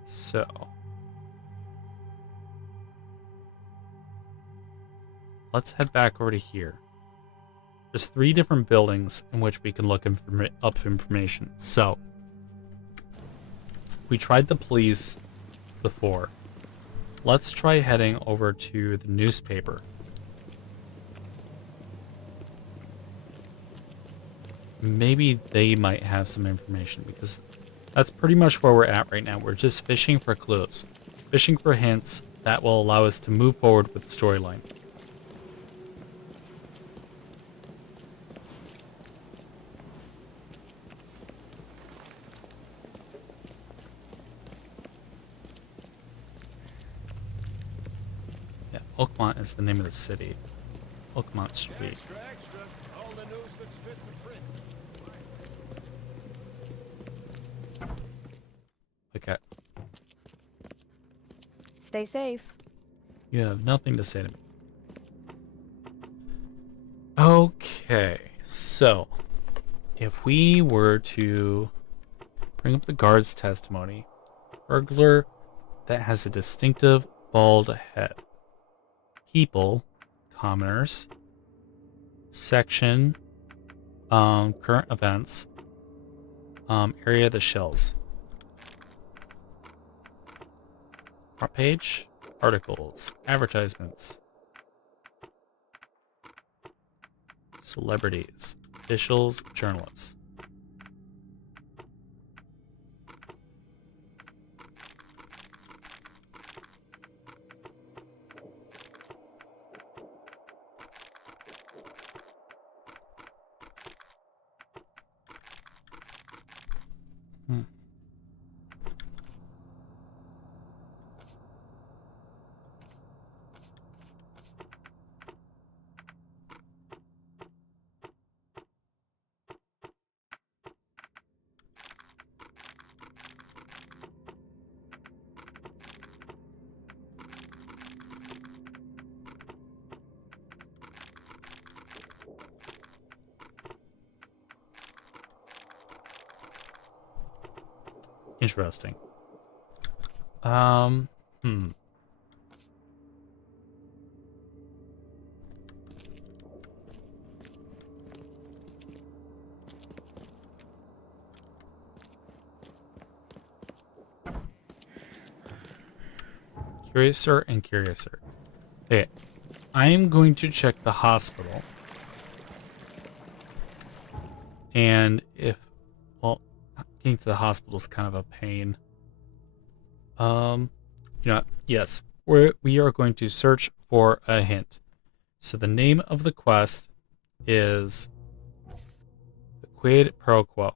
So, let's head back over to here. There's 3 different buildings in which we can look up information. So, we tried the police before. Let's try heading over to the newspaper. Maybe they might have some information, because that's pretty much where we're at right now. We're just fishing for clues, fishing for hints that will allow us to move forward with the storyline. Yeah, Oakmont is the name of the city. Oakmont Street. Extra, extra. All the news that's fit to print. Okay. Stay safe. You have nothing to say to me. Okay, so if we were to bring up the guard's testimony, burglar that has a distinctive bald head. People, commoners, section, current events, area of the shells. Front page, articles, advertisements, celebrities, officials, journalists. Interesting. Hmm. Curiouser and curiouser. Okay, I am going to check the hospital. And if, well, getting to the hospital is kind of a pain. You know what? Yes, we are going to search for a hint. So the name of the quest is the Quid Pro Quo.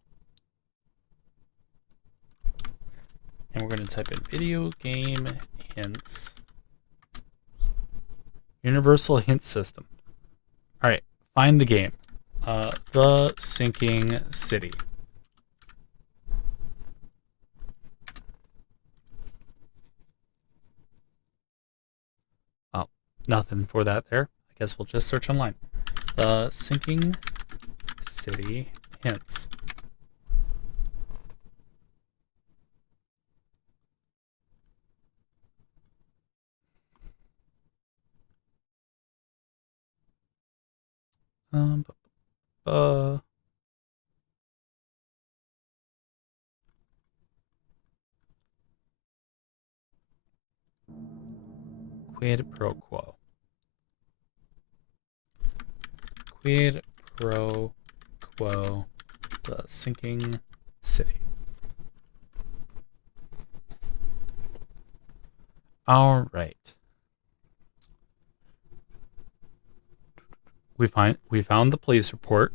And we're going to type in video game hints. Universal hint system. All right, find the game. The Sinking City. Oh, nothing for that there. I guess we'll just search online. The Sinking City hints. Quid pro quo. Quid pro quo. The Sinking City. All right. We found the police report.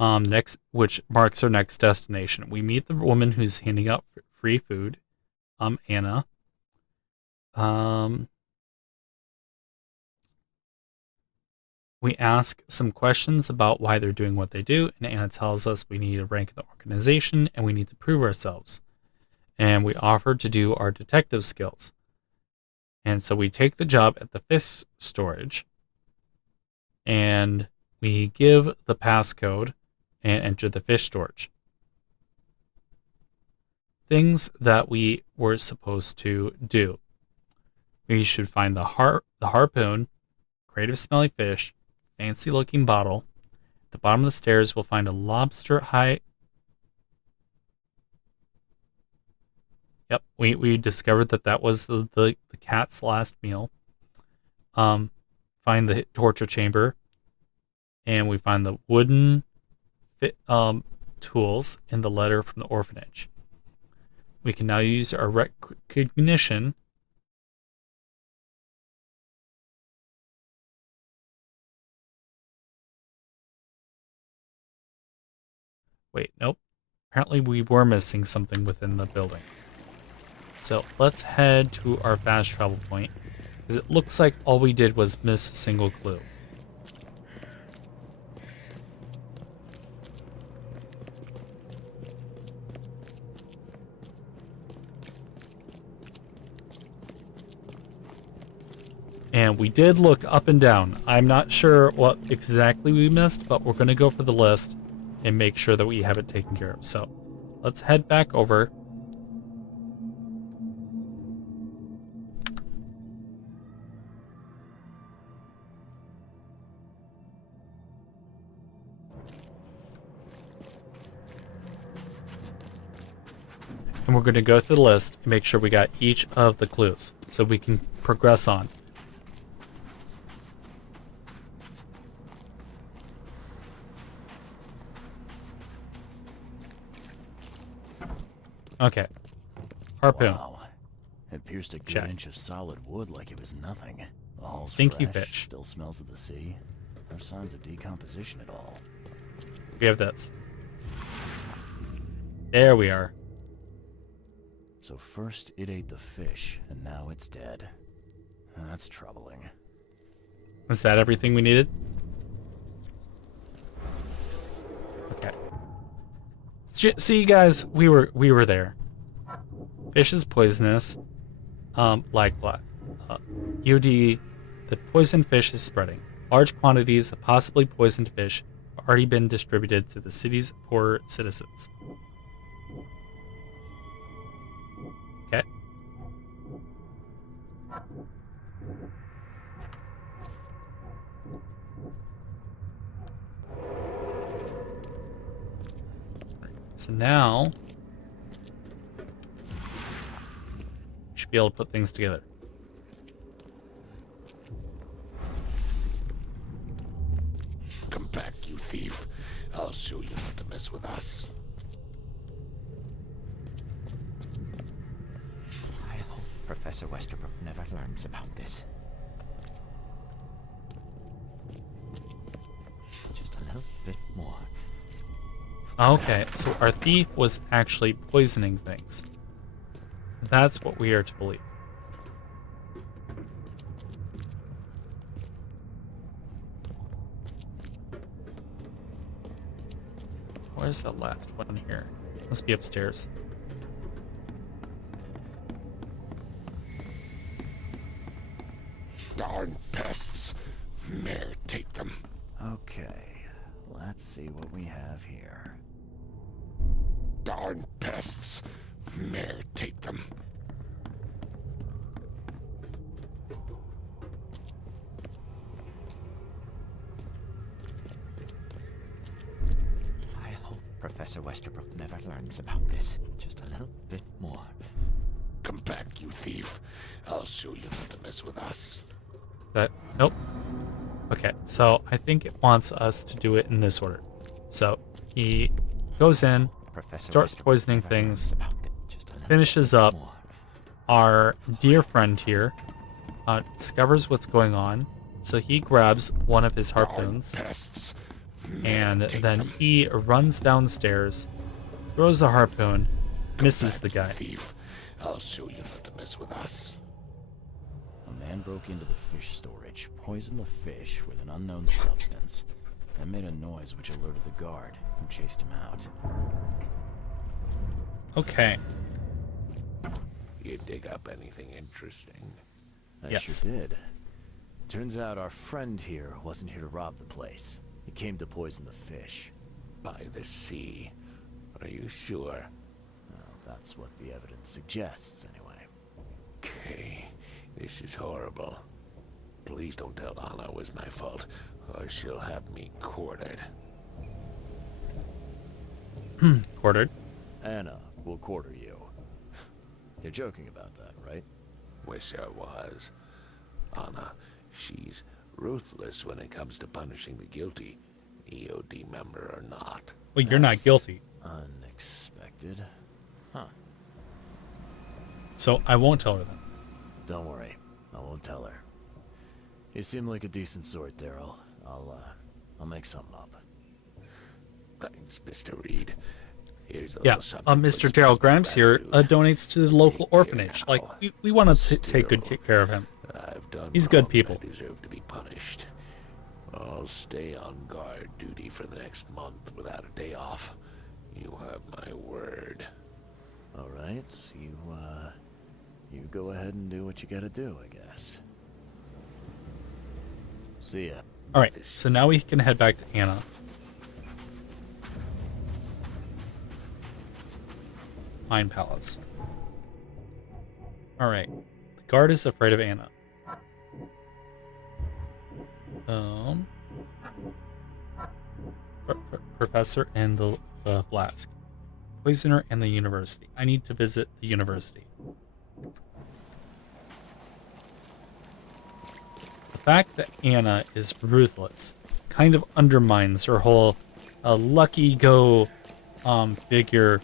Next, which marks our next destination. We meet the woman who's handing out free food. Anna. We ask some questions about why they're doing what they do, and Anna tells us we need to rank in the organization and we need to prove ourselves. And we offer to do our detective skills. And so we take the job at the fish storage, and we give the passcode and enter the fish storage. Things that we were supposed to do. We should find the harpoon, creative smelly fish, fancy looking bottle. At the bottom of the stairs, we'll find a lobster high. Yep, we discovered that was the cat's last meal. Find the torture chamber, and we find the wooden tools in the letter from the orphanage. We can now use our recognition. Wait, nope. Apparently we were missing something within the building. So let's head to our fast travel point, because it looks like all we did was miss a single clue. And we did look up and down. I'm not sure what exactly we missed, but we're going to go for the list and make sure that we have it taken care of. So let's head back over. And we're going to go through the list and make sure we got each of the clues so we can progress on. Okay. Harpoon. Wow. It pierced a good Check. inch of solid wood like it was nothing. The hull's Stinky fresh, fish. still smells of the sea. No signs of decomposition at all. We have this. There we are. So first it ate the fish, and now it's dead. That's troubling. Was that everything we needed? Okay. See, guys, we were there. Fish is poisonous. Like what? UD, the poisoned fish is spreading. Large quantities of possibly poisoned fish have already been distributed to the city's poor citizens. Okay. So now we should be able to put things together. Come back, you thief. I'll show you not to mess with us. I hope Professor Westerbrook never learns about this. Just a little bit more. Okay, so our thief was actually poisoning things. That's what we are to believe. Where's the last one here? Must be upstairs. Darn pests. Mayor, take them. Okay, let's see what we have here. Darn pests. Mayor, take them. I hope Professor Westerbrook never learns about this. Just a little bit more. Come back, you thief. I'll show you not to mess with us. Nope. Okay, so I think it wants us to do it in this order. So he goes in, Professor starts Westerbrook poisoning never things, learns about it. Just a little finishes bit up. more. Our dear friend here discovers what's going on, so he grabs one of his harpoons, Darn pests. and Mayor, take then them. he runs downstairs, throws the harpoon, misses the Back, you guy. thief. I'll show you not to mess with us. A man broke into the fish storage, poisoned the fish with an unknown substance, and made a noise which alerted the guard, who chased him out. Okay, You dig up anything interesting? I Yes. sure did. Turns out our friend here wasn't here to rob the place. He came to poison the fish. By the sea. Are you sure? Well, that's what the evidence suggests, anyway. Okay. This is horrible. Please don't tell Anna it was my fault. or she'll have me quartered. Quartered. Anna will quarter you. You're joking about that, right? Wish I was. Anna, she's ruthless when it comes to punishing the guilty, EOD member or not. Well, you're not That's guilty. Unexpected. Huh. So I won't tell her then. Don't worry. I won't tell her. You seem like a decent sort, Daryl. I'll make something up. Thanks, Mr. Reed. Here's a Yeah, little something for Mr. this Daryl Grimes here gratitude. donates to the local Take care orphanage. now. Like, we want to take good care of him. I've done He's good wrong, people. I deserve to be punished. I'll stay on guard duty for the next month without a day off. You have my word. All right, you go ahead and do what you gotta do, I guess. See ya. All right, so now we can head back to Anna. Pine Palace. All right, the guard is afraid of Anna. Professor and the flask. Poisoner and the university. I need to visit the university. The fact that Anna is ruthless kind of undermines her whole lucky go figure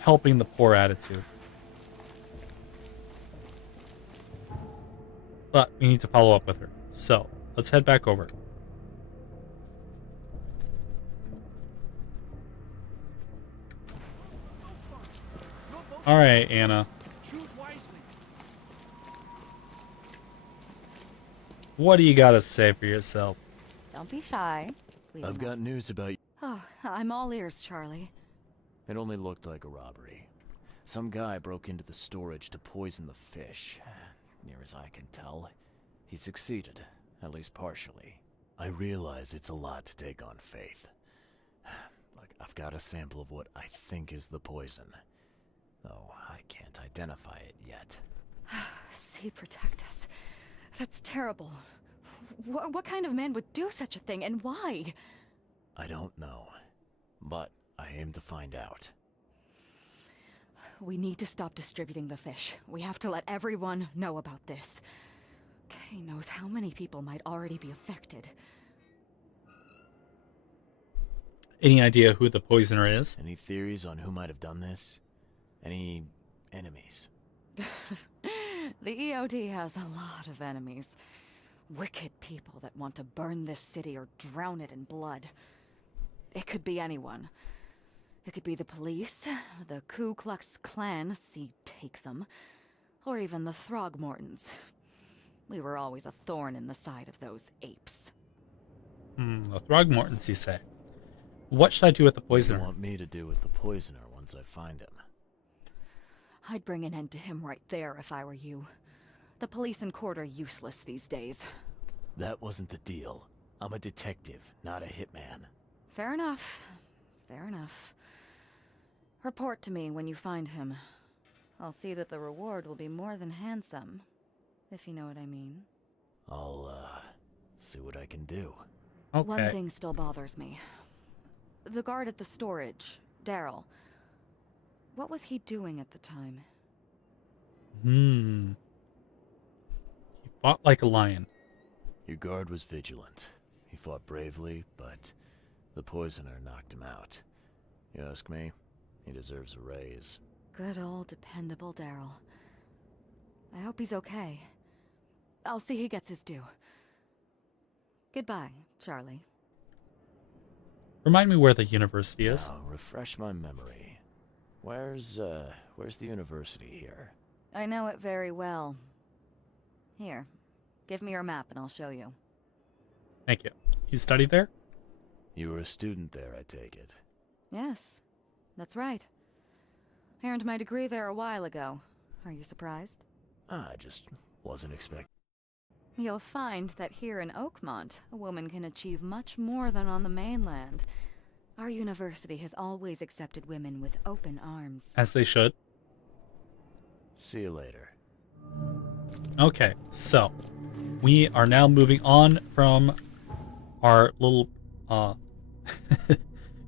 helping the poor attitude. But we need to follow up with her. So let's head back over. All right, Anna. Choose wisely. What do you got to say for yourself? Don't be shy. I've got news about you. Oh, I'm all ears, Charlie. It only looked like a robbery. Some guy broke into the storage to poison the fish. Near as I can tell, he succeeded, at least partially. I realize it's a lot to take on faith. Look, I've got a sample of what I think is the poison. Though I can't identify it yet. See, protect us. That's terrible. What kind of man would do such a thing, and why? I don't know, but I aim to find out. We need to stop distributing the fish. We have to let everyone know about this. Kay knows how many people might already be affected. Any idea who the poisoner is? Any theories on who might have done this? Any enemies? The EOD has a lot of enemies. Wicked people that want to burn this city or drown it in blood. It could be anyone. It could be the police, the Ku Klux Klan, see take them, or even the Throgmortons. We were always a thorn in the side of those apes. The Throgmortons, you say. What should I do with the What poisoner? do you want me to do with the poisoner once I find him? I'd bring an end to him right there if I were you. The police in court are useless these days. That wasn't the deal. I'm a detective, not a hitman. Fair enough. Fair enough. Report to me when you find him. I'll see that the reward will be more than handsome, if you know what I mean. I'll, see what I can do. Okay. One thing still bothers me. The guard at the storage, Daryl. What was he doing at the time? He fought like a lion. Your guard was vigilant. He fought bravely, but the poisoner knocked him out. You ask me, he deserves a raise. Good old dependable Daryl. I hope he's okay. I'll see he gets his due. Goodbye, Charlie. Remind me where the university is. Now, refresh my memory. Where's the university here? I know it very well. Here, give me your map and I'll show you. Thank you. You studied there? You were a student there, I take it. Yes, that's right. I earned my degree there a while ago. Are you surprised? I just wasn't expecting. You'll find that here in Oakmont, a woman can achieve much more than on the mainland. Our university has always accepted women with open arms. As they should. See you later. Okay, so we are now moving on from our little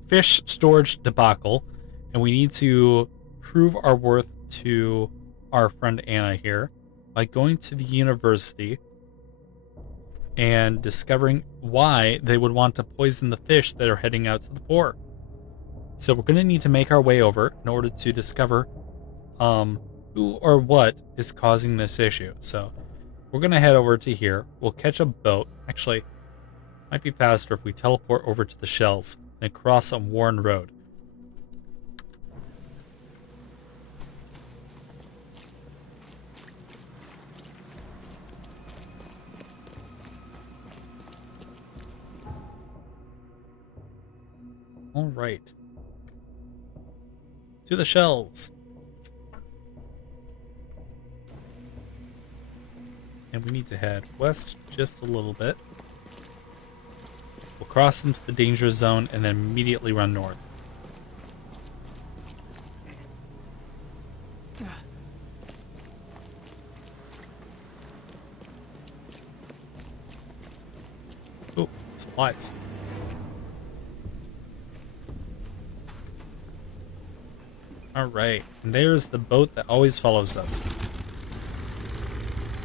fish storage debacle, and we need to prove our worth to our friend Anna here by going to the university and discovering why they would want to poison the fish that are heading out to the port. So we're going to need to make our way over in order to discover who or what is causing this issue. So we're going to head over to here. We'll catch a boat. Actually, might be faster if we teleport over to the shells and cross a worn road. All right. To the shells. And we need to head west just a little bit. We'll cross into the danger zone and then immediately run north. Oh, supplies. Alright, and there's the boat that always follows us.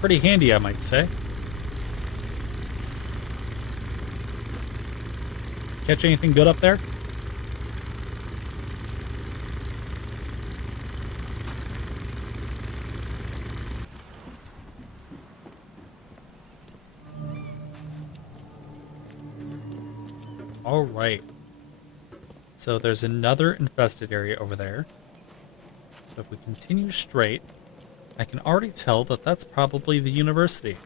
Pretty handy, I might say. Catch anything good up there? Alright. So there's another infested area over there. So if we continue straight, I can already tell that that's probably the university.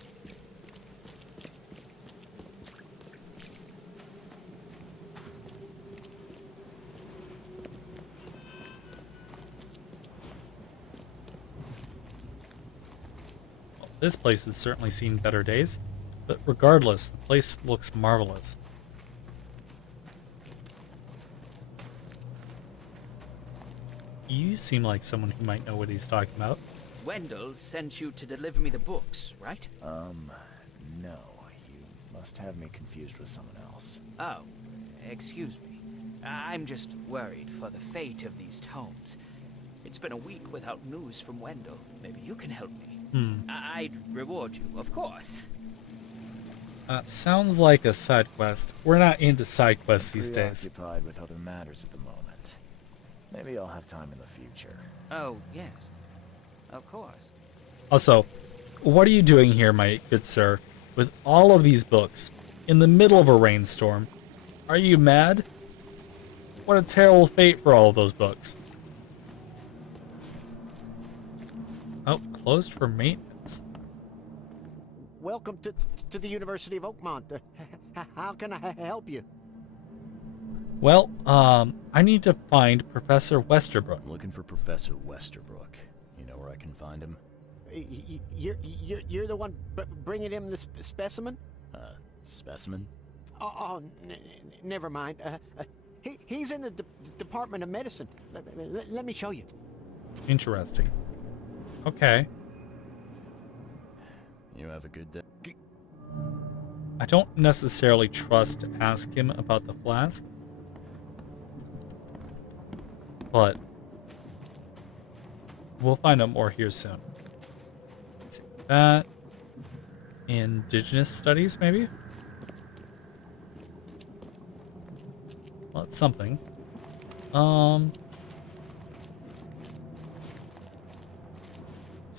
Well, this place has certainly seen better days, but regardless, the place looks marvelous. You seem like someone who might know what he's talking about. Wendell sent you to deliver me the books, right? No. You must have me confused with someone else. Oh, excuse me. I'm just worried for the fate of these tomes. It's been a week without news from Wendell. Maybe you can help me. I'd reward you, of course. Sounds like a side quest. We're not into side quests these days. Preoccupied with other matters at the moment. Maybe I'll have time in the future. Oh, yes. Of course. Also, what are you doing here, my good sir, with all of these books in the middle of a rainstorm? Are you mad? What a terrible fate for all of those books. Oh, closed for maintenance. Welcome to the University of Oakmont. How can I help you? Well, I need to find Professor Westerbrook. I'm looking for Professor Westerbrook. You know where I can find him? You're the one bringing him the specimen? Specimen? Never mind. He's in the Department of Medicine. Let me show you. Interesting. Okay. You have a good day. I don't necessarily trust to ask him about the flask, but we'll find out more here soon. Let's see, that indigenous studies, maybe? Well, it's something. So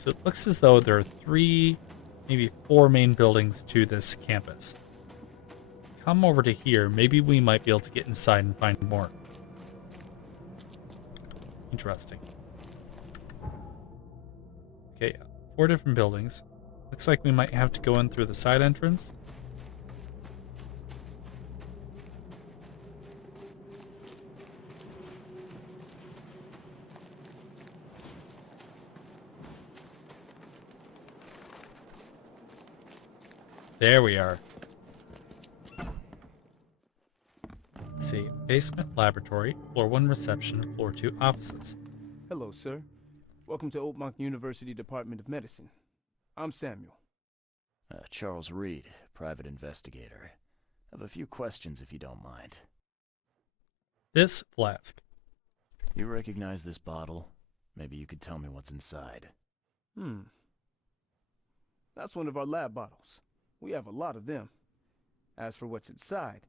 it looks as though there are 3, maybe 4 main buildings to this campus. Come over to here. Maybe we might be able to get inside and find more. Interesting. Okay, 4 different buildings. Looks like we might have to go in through the side entrance. There we are. Let's see. Basement laboratory, floor 1 reception, floor 2 offices. Hello, sir. Welcome to Oakmont University Department of Medicine. I'm Samuel. Charles Reed, private investigator. Have a few questions if you don't mind. This flask. You recognize this bottle? Maybe you could tell me what's inside. That's one of our lab bottles. We have a lot of them. As for what's inside,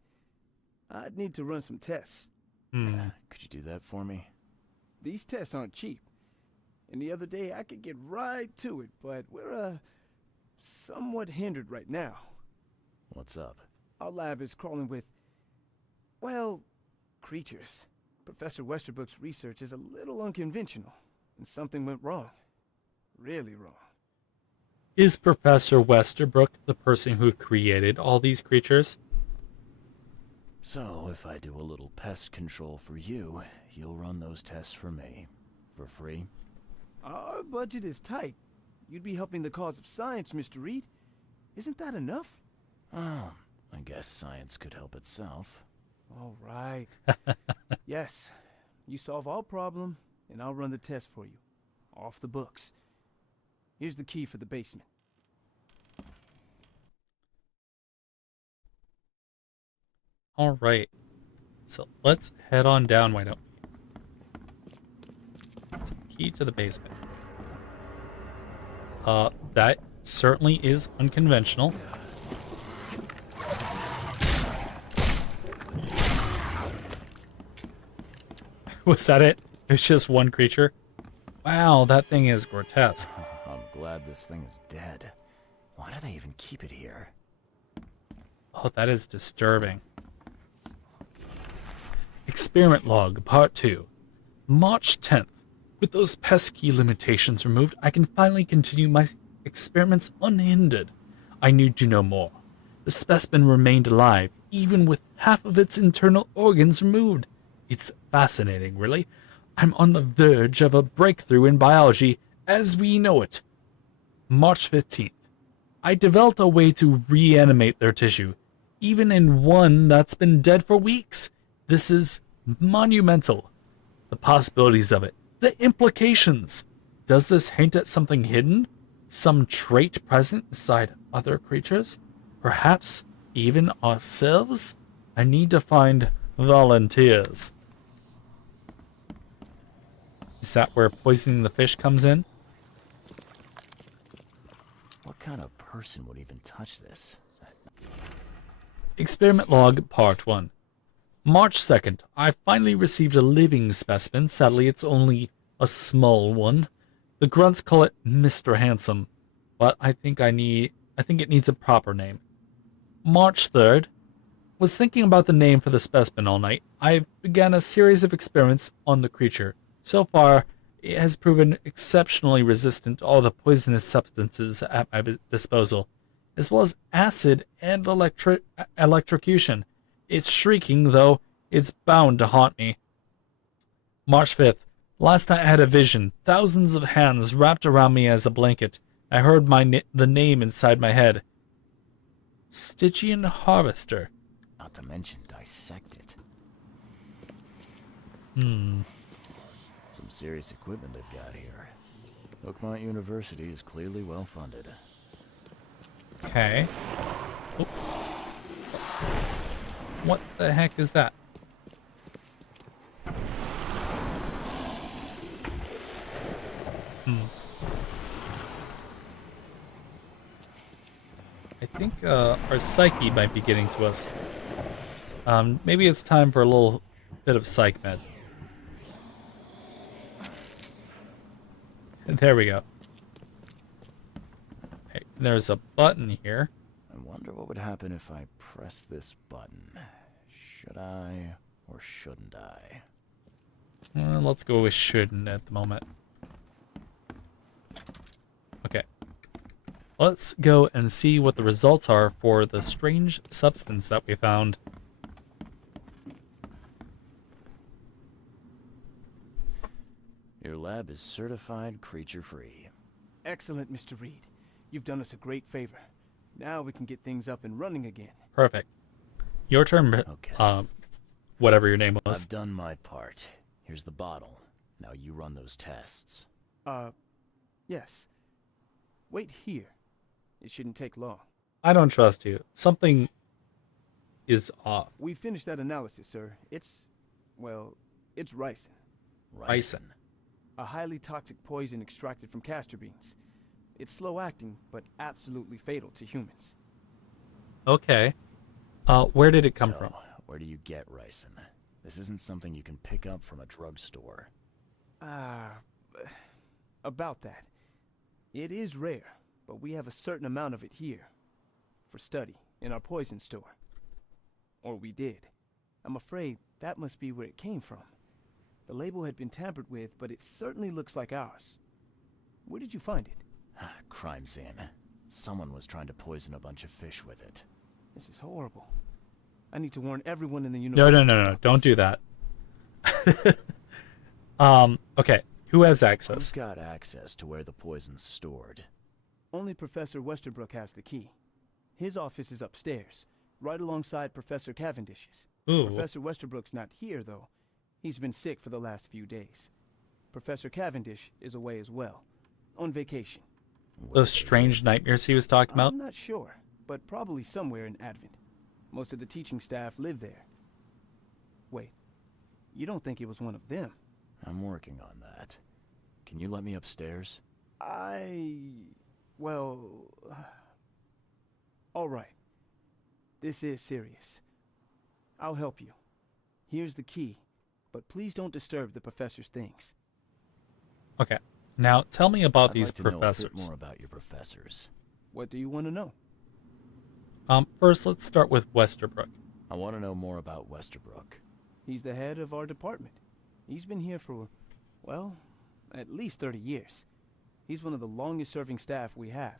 I'd need to run some tests. Could you do that for me? These tests aren't cheap. And the other day I could get right to it, but we're, somewhat hindered right now. What's up? Our lab is crawling with, well, creatures. Professor Westerbrook's research is a little unconventional, and something went wrong. Really wrong. Is Professor Westerbrook the person who created all these creatures? So, if I do a little pest control for you, you'll run those tests for me. For free? Our budget is tight. You'd be helping the cause of science, Mr. Reed. Isn't that enough? Oh, I guess science could help itself. All right. Yes, you solve our problem, and I'll run the test for you. Off the books. Here's the key for the basement. All right. So let's head on down, why don't we? So, key to the basement. That certainly is unconventional. Was that it? It was just one creature? Wow, that thing is grotesque. I'm glad this thing is dead. Why do they even keep it here? Oh, that is disturbing. Experiment log, part 2. March 10th. With those pesky limitations removed, I can finally continue my experiments unhindered. I need to know more. The specimen remained alive, even with half of its internal organs removed. It's fascinating, really. I'm on the verge of a breakthrough in biology as we know it. March 15th. I developed a way to reanimate their tissue, even in one that's been dead for weeks. This is monumental. The possibilities of it, the implications. Does this hint at something hidden? Some trait present inside other creatures? Perhaps even ourselves? I need to find volunteers. Is that where poisoning the fish comes in? What kind of person would even touch this? Experiment log, part 1. March 2nd. I finally received a living specimen. Sadly, it's only a small one. The grunts call it Mr. Handsome, but I think it needs a proper name. March 3rd. Was thinking about the name for the specimen all night. I began a series of experiments on the creature. So far, it has proven exceptionally resistant to all the poisonous substances at my disposal, as well as acid and electrocution. It's shrieking, though. It's bound to haunt me. March 5th. Last night I had a vision. Thousands of hands wrapped around me as a blanket. I heard the name inside my head. Stygian Harvester. Not to mention dissect it. Some serious equipment they've got here. Oakmont University is clearly well funded. Okay. Oh. What the heck is that? I think our psyche might be getting to us. Maybe it's time for a little bit of psych med. There we go. Okay, there's a button here. I wonder what would happen if I press this button. Should I or shouldn't I? Let's go with shouldn't at the moment. Okay. Let's go and see what the results are for the strange substance that we found. Your lab is certified creature-free. Excellent, Mr. Reed. You've done us a great favor. Now we can get things up and running again. Perfect. Your turn, Okay. whatever your name was. I've done my part. Here's the bottle. Now you run those tests. Yes. Wait here. It shouldn't take long. I don't trust you. Something is off? We finished that analysis, sir. It's, well, it's ricin, Ricin. a highly toxic poison extracted from castor beans. It's slow acting, but absolutely fatal to humans. Okay. Where did it come So, from? where do you get ricin? This isn't something you can pick up from a drugstore. About that. It is rare, but we have a certain amount of it here. For study, in our poison store. Or we did. I'm afraid that must be where it came from. The label had been tampered with, but it certainly looks like ours. Where did you find it? Crime scene. Someone was trying to poison a bunch of fish with it. This is horrible. I need to warn everyone in the No, university. no. Don't do that. Okay. Who has access? Who's got access to where the poison's stored? Only Professor Westerbrook has the key. His office is upstairs, right alongside Professor Cavendish's. Ooh. Professor Westerbrook's not here, though. He's been sick for the last few days. Professor Cavendish is away as well, on vacation. Those strange nightmares he was talking about? I'm not sure, but probably somewhere in Advent. Most of the teaching staff live there. Wait, you don't think it was one of them? I'm working on that. Can you let me upstairs? Well... all right. This is serious. I'll help you. Here's the key, but please don't disturb the professor's things. Okay. Now, tell me about I'd these like to know a professors. bit more about your professors. What do you want to know? First, let's start with Westerbrook. I want to know more about Westerbrook. He's the head of our department. He's been here for, well, at least 30 years. He's one of the longest-serving staff we have.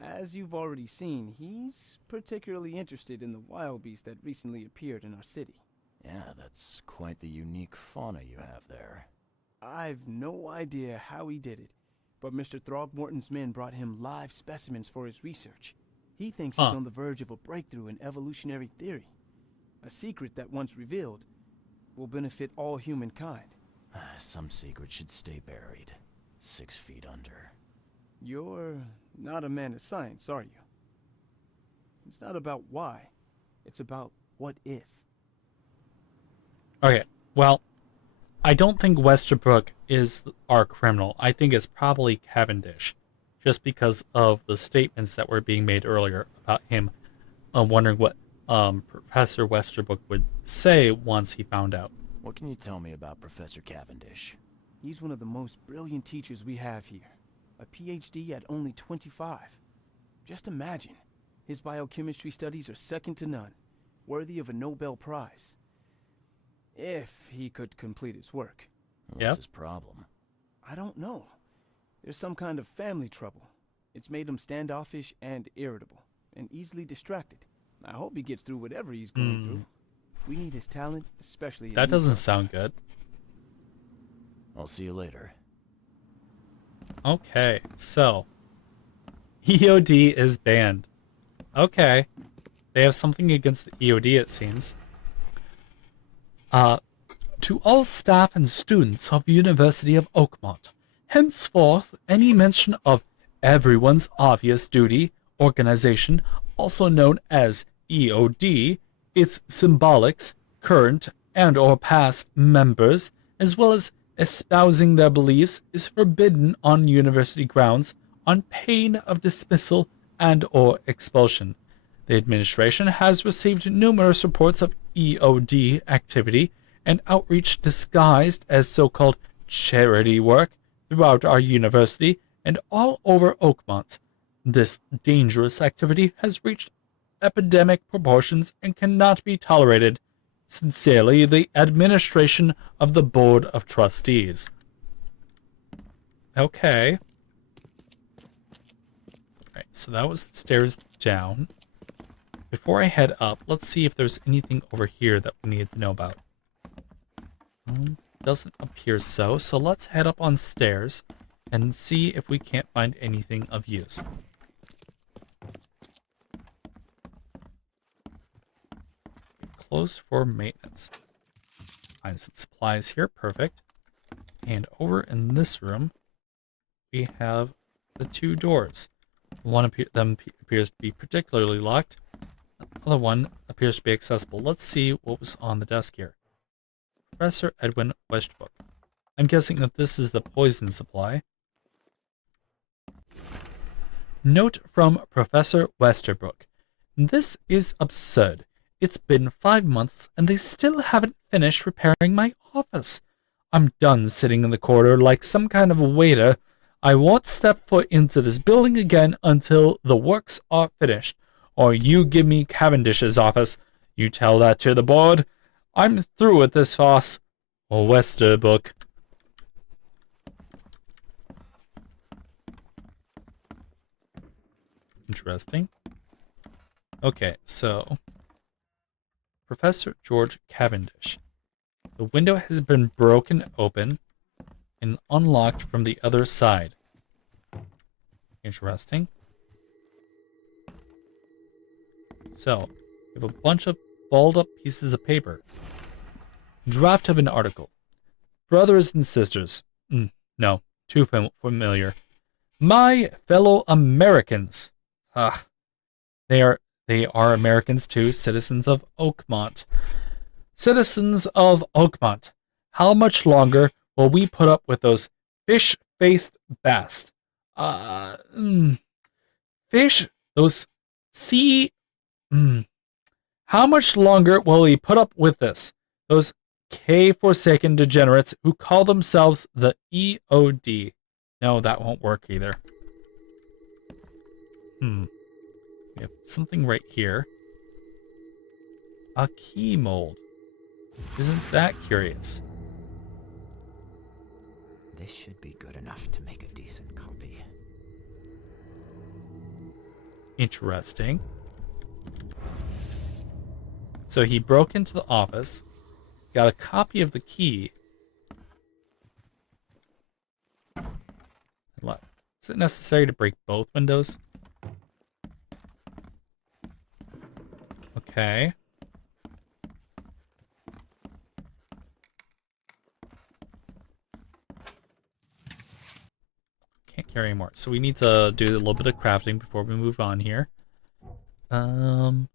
As you've already seen, he's particularly interested in the wild beast that recently appeared in our city. Yeah, that's quite the unique fauna you have there. I've no idea how he did it, but Mr. Throgmorton's men brought him live specimens for his research. He thinks he's on the verge of a breakthrough in evolutionary theory. A secret that, once revealed, will benefit all humankind. Some secret should stay buried. 6 feet under. You're not a man of science, are you? It's not about why. It's about what if. Okay, well, I don't think Westerbrook is our criminal. I think it's probably Cavendish, just because of the statements that were being made earlier about him wondering what Professor Westerbrook would say once he found out. What can you tell me about Professor Cavendish? He's one of the most brilliant teachers we have here. A PhD at only 25. Just imagine. His biochemistry studies are second to none, worthy of a Nobel Prize. If he could complete his work. What's his problem? I don't know. There's some kind of family trouble. It's made him standoffish and irritable, and easily distracted. I hope he gets through whatever he's going through. We need his talent, especially... That doesn't sound good. I'll see you later. Okay, so EOD is banned. Okay. They have something against the EOD, it seems. To all staff and students of the University of Oakmont, henceforth any mention of everyone's obvious duty organization, also known as EOD, its symbolics, current and or past members, as well as espousing their beliefs, is forbidden on university grounds on pain of dismissal and or expulsion. The administration has received numerous reports of EOD activity and outreach disguised as so-called charity work throughout our university and all over Oakmont. This dangerous activity has reached epidemic proportions and cannot be tolerated. Sincerely, the administration of the Board of Trustees. Okay. Alright, so that was the stairs down. Before I head up, let's see if there's anything over here that we need to know about. Doesn't appear so, so let's head up on stairs and see if we can't find anything of use. Closed for maintenance. Find some supplies here, perfect. And over in this room, we have the 2 doors. One of them appears to be particularly locked. other one appears to be accessible. Let's see what was on the desk here. Professor Edwin Westbrook. I'm guessing that this is the poison supply. Note from Professor Westerbrook. This is absurd. It's been 5 months and they still haven't finished repairing my office. I'm done sitting in the corridor like some kind of a waiter. I won't step foot into this building again until the works are finished. Or you give me Cavendish's office. You tell that to the board. I'm through with this farce. Or Westerbrook. Interesting. Okay, so Professor George Cavendish. The window has been broken open and unlocked from the other side. Interesting. So, we have a bunch of balled up pieces of paper. Draft of an article. Brothers and sisters. No, too familiar. My fellow Americans. They are Americans too, citizens of Oakmont. Citizens of Oakmont, how much longer will we put up with those fish-faced bass? Fish, those sea... How much longer will we put up with this? Those K-forsaken degenerates who call themselves the EOD. No, that won't work either. We have something right here. A key mold. Isn't that curious? This should be good enough to make a decent copy. Interesting. So he broke into the office, got a copy of the key. Is it necessary to break both windows? Okay. Can't carry anymore. So we need to do a little bit of crafting before we move on here. Get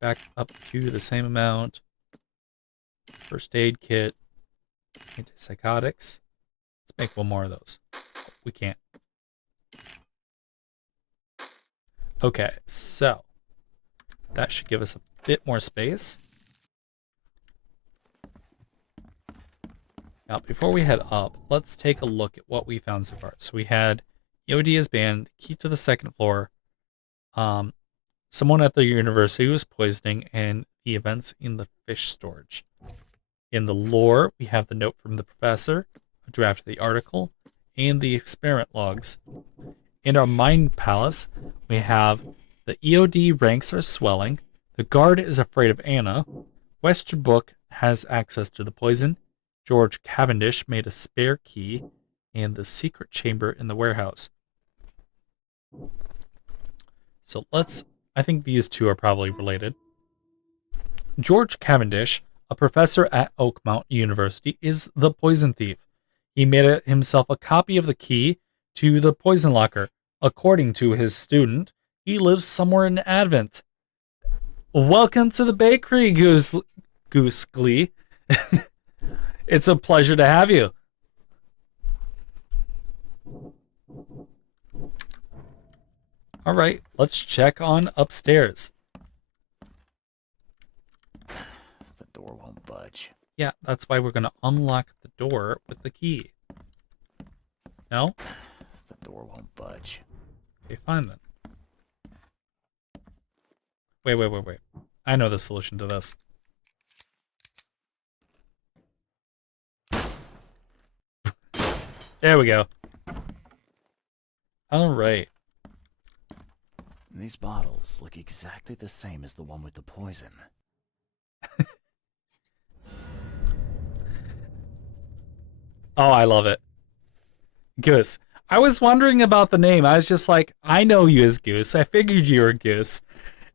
back up to the same amount. First aid kit. Antipsychotics. Let's make one more of those. We can't. Okay, so that should give us a bit more space. Now, before we head up, let's take a look at what we found so far. So we had EOD is banned, key to the second floor, someone at the university was poisoning, and the events in the fish storage. In the lore, we have the note from the professor, a draft of the article, and the experiment logs. In our mind palace, we have the EOD ranks are swelling, the guard is afraid of Anna, Westerbrook has access to the poison, George Cavendish made a spare key, and the secret chamber in the warehouse. So I think these two are probably related. George Cavendish, a professor at Oakmont University, is the poison thief. He made himself a copy of the key to the poison locker. According to his student, he lives somewhere in Advent. Welcome to the bakery, Goose Glee. It's a pleasure to have you. All right, let's check on upstairs. The door won't budge. Yeah, that's why we're going to unlock the door with the key. No? The door won't budge. Okay, fine then. Wait. I know the solution to this. There we go. All right. These bottles look exactly the same as the one with the poison. Oh, I love it. Goose. I was wondering about the name. I was just like, I know you as Goose. I figured you were Goose.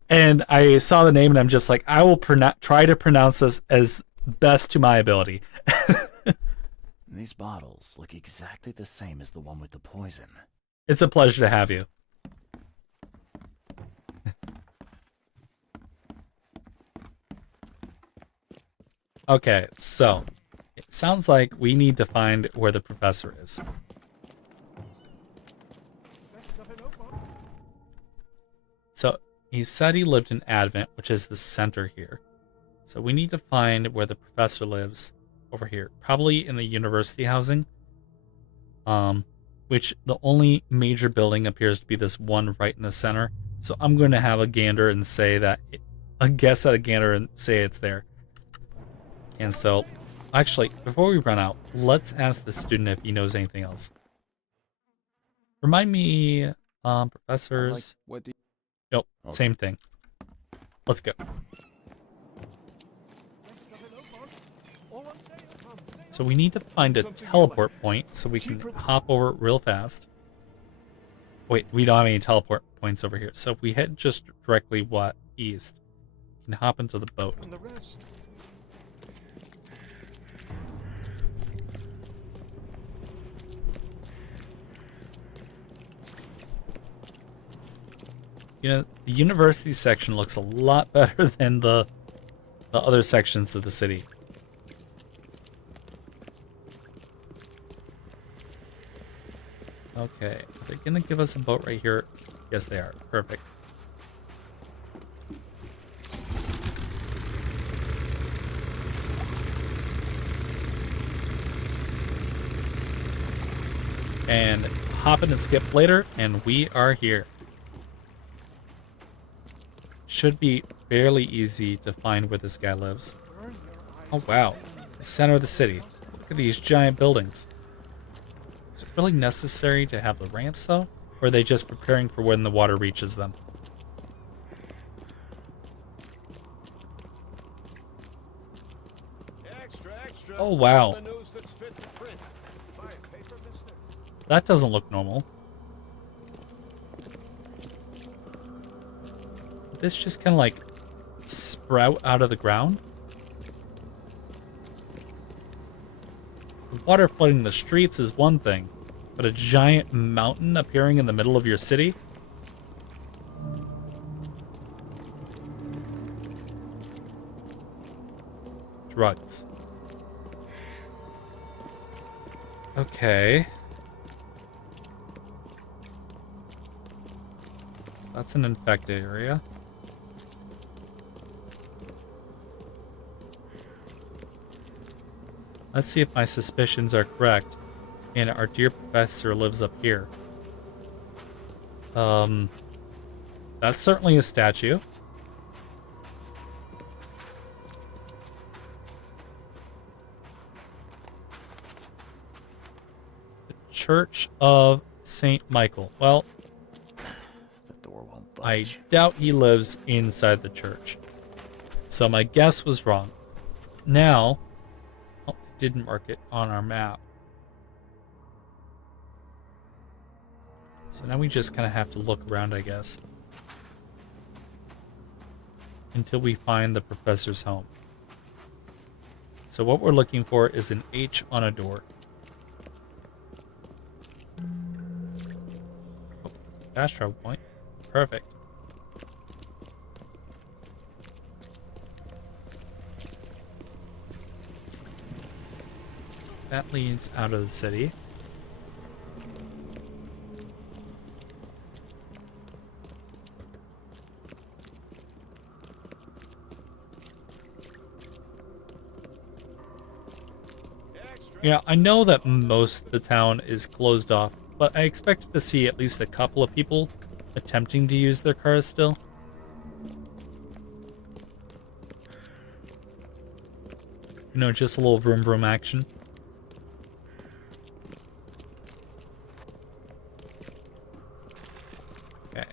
And I saw the name and I'm just like, I will try to pronounce this as best to my ability. These bottles look exactly the same as the one with the poison. It's a pleasure to have you. Okay, so it sounds like we need to find where the professor is. So he said he lived in Advent, which is the center here. So we need to find where the professor lives over here, probably in the university housing. Which the only major building appears to be this one right in the center. So I'm going to have a gander and say that, a guess at a gander and say it's there. And so, actually, before we run out, let's ask the student if he knows anything else. Remind me, professors. What do Nope, same thing. Let's go. So we need to find a teleport point so we can hop over real fast. Wait, we don't have any teleport points over here. So if we head just directly east, we can hop into the boat. You know, the university section looks a lot better than the other sections of the city. Okay, they're gonna give us a boat right here. Yes, they are. Perfect. And hop in and skip later, and we are here. Should be fairly easy to find where this guy lives. Oh wow, the center of the city. Look at these giant buildings. Is it really necessary to have the ramps, though? Or are they just preparing for when the water reaches them? Oh, wow. That doesn't look normal. Did this just kind of like sprout out of the ground? Water flooding the streets is one thing, but a giant mountain appearing in the middle of your city? Drugs. Okay. So that's an infected area. Let's see if my suspicions are correct, and our dear professor lives up here. That's certainly a statue. The Church of St. Michael. Well, The door won't I budge. doubt he lives inside the church. So my guess was wrong. Now, oh, I didn't mark it on our map. So now we just kind of have to look around, I guess, until we find the professor's home. So what we're looking for is an H on a door. Oh, fast travel point. Perfect. That leads out of the city. Yeah, I know that most of the town is closed off, but I expected to see at least a couple of people attempting to use their cars still. You know, just a little vroom vroom action. Okay.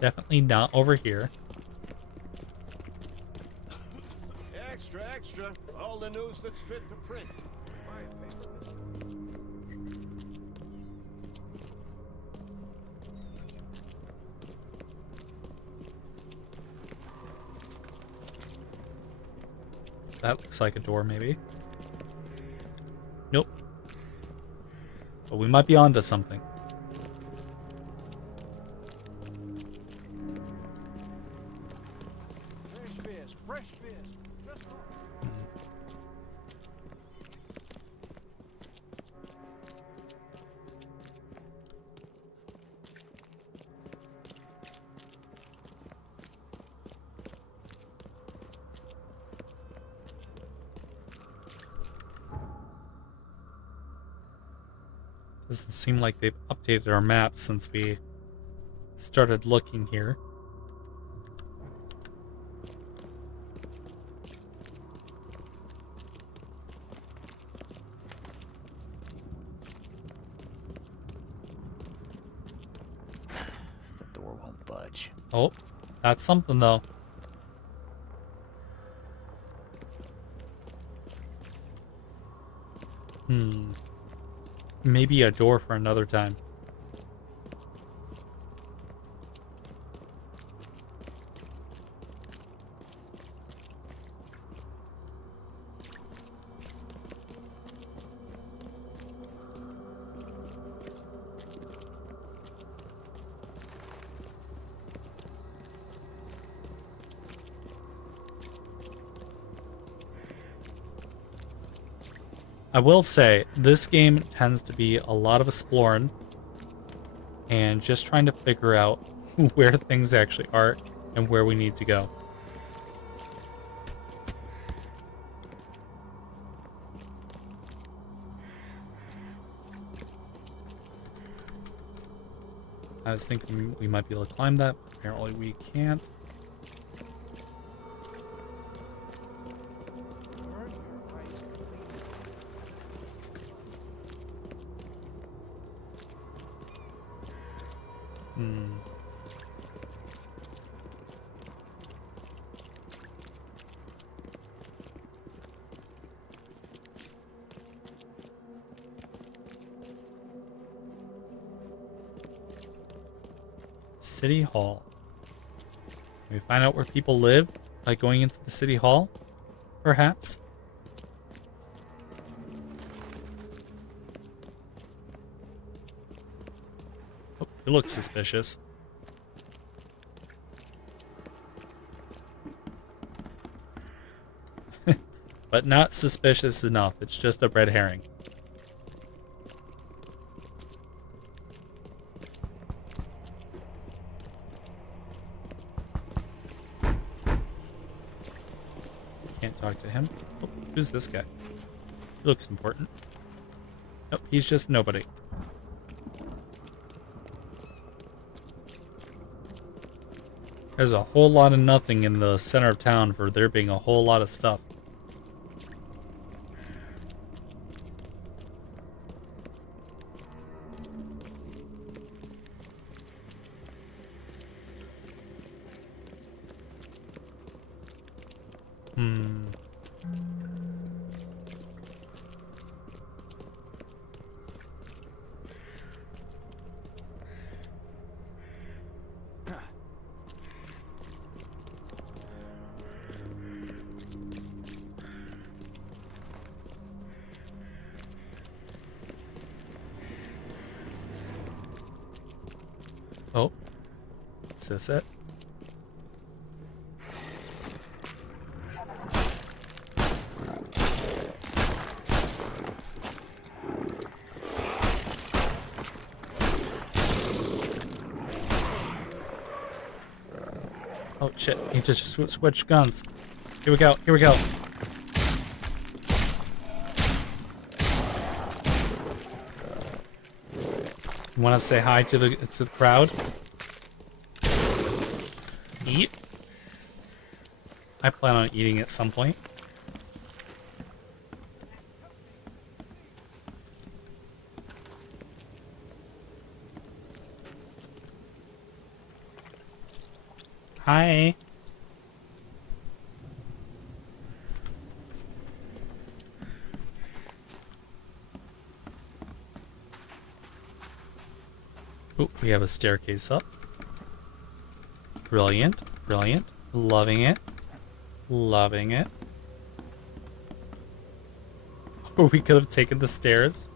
Definitely not over here. Extra, extra. All the news that's fit to print. Buy a paper. That looks like a door, maybe. Nope. But we might be onto something. Fresh fish, fresh fish. Just Doesn't seem like they've updated our map since we started looking here. The door won't budge. Oh, that's something though. Maybe a door for another time. I will say, this game tends to be a lot of exploring and just trying to figure out where things actually are and where we need to go. I was thinking we might be able to climb that. Apparently we can't. City Hall. Can we find out where people live by going into the City Hall? Perhaps? Oh, you look suspicious. But not suspicious enough. It's just a red herring. Can't talk to him. Oh, who's this guy? He looks important. Nope, he's just nobody. There's a whole lot of nothing in the center of town for there being a whole lot of stuff. Oh, is this it? Oh shit, he just switched guns. Here we go, here we go. You want to say hi to the crowd? Eat? I plan on eating at some point. Hi. Oh, we have a staircase up. Brilliant, brilliant. Loving it. Loving it. Oh, we could have taken the stairs.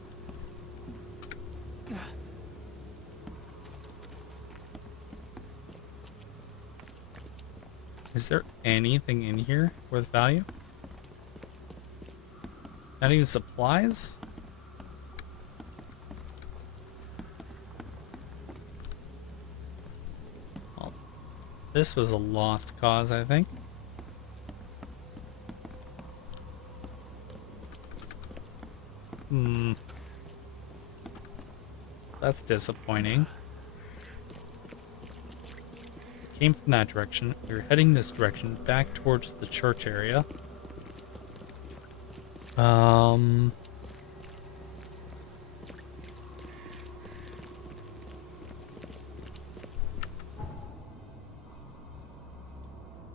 Is there anything in here worth value? Not even supplies? Well, this was a lost cause, I think. that's disappointing. Came from that direction. We're heading this direction back towards the church area.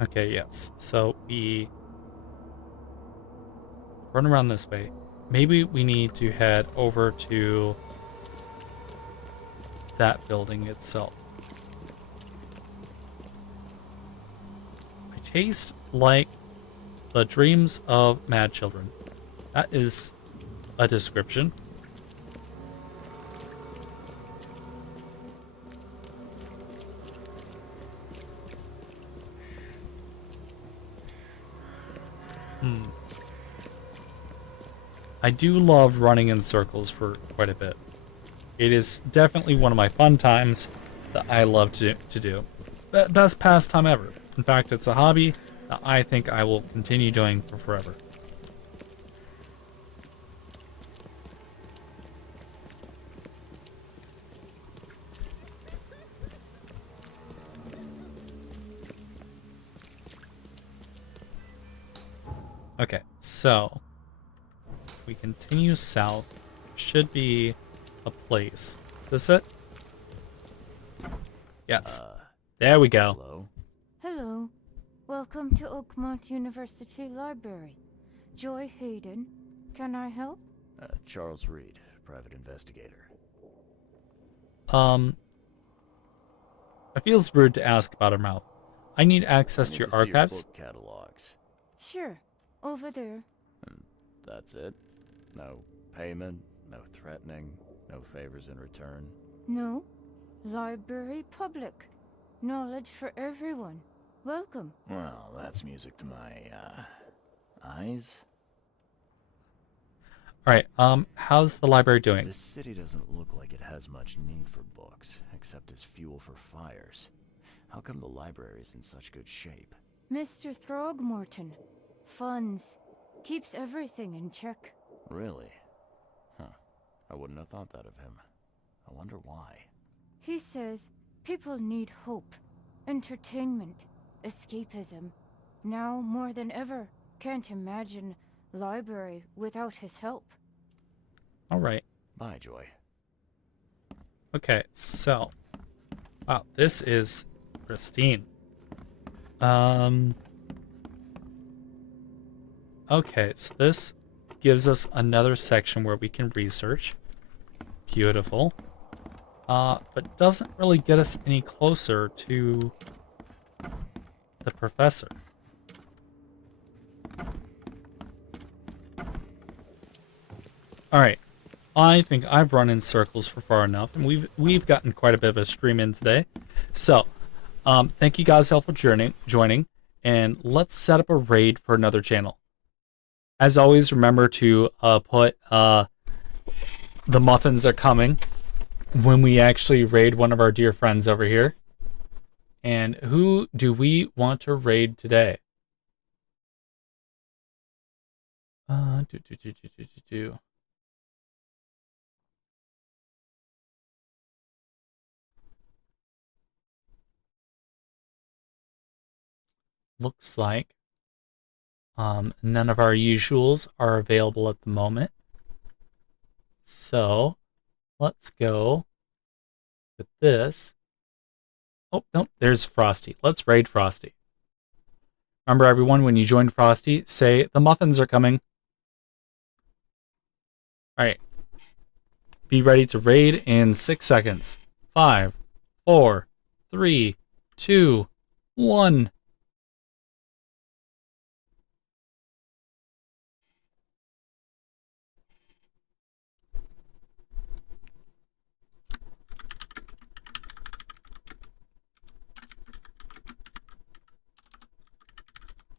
Okay, yes. So we run around this way. Maybe we need to head over to that building itself. I taste like the dreams of mad children. That is a description. I do love running in circles for quite a bit. It is definitely one of my fun times that I love to do. Best pastime ever. In fact, it's a hobby that I think I will continue doing for forever. Okay, so we continue south. Should be a place. Is this it? Yes. There we go. Hello? Hello. Welcome to Oakmont University Library. Joy Hayden. Can I help? Charles Reed, private investigator. It feels rude to ask about her mouth. I need access to your archives. Book catalogs. Sure. Over there. And that's it? No payment, no threatening, no favors in return? No. Library public. Knowledge for everyone. Welcome. Well, that's music to my, eyes. Alright, how's the library doing? This city doesn't look like it has much need for books, except as fuel for fires. How come the library's in such good shape? Mr. Throgmorton. Funds. Keeps everything in check. Really? Huh. I wouldn't have thought that of him. I wonder why. He says people need hope, entertainment, escapism. Now more than ever, can't imagine library without his help. Alright. Bye, Joy. Okay, so. Wow, this is pristine. Okay, so this gives us another section where we can research. Beautiful. But doesn't really get us any closer to the professor. Alright. I think I've run in circles for far enough, and we've gotten quite a bit of a stream in today. So, thank you guys all for joining, and let's set up a raid for another channel. As always, remember to put the muffins are coming when we actually raid one of our dear friends over here. And who do we want to raid today? Looks like none of our usuals are available at the moment. So let's go with this. Oh, no, there's Frosty. Let's raid Frosty. Remember, everyone, when you join Frosty, say, the muffins are coming. All right. Be ready to raid in 6 seconds. 5, 4, 3, 2, 1.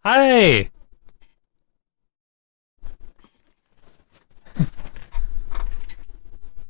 Hi!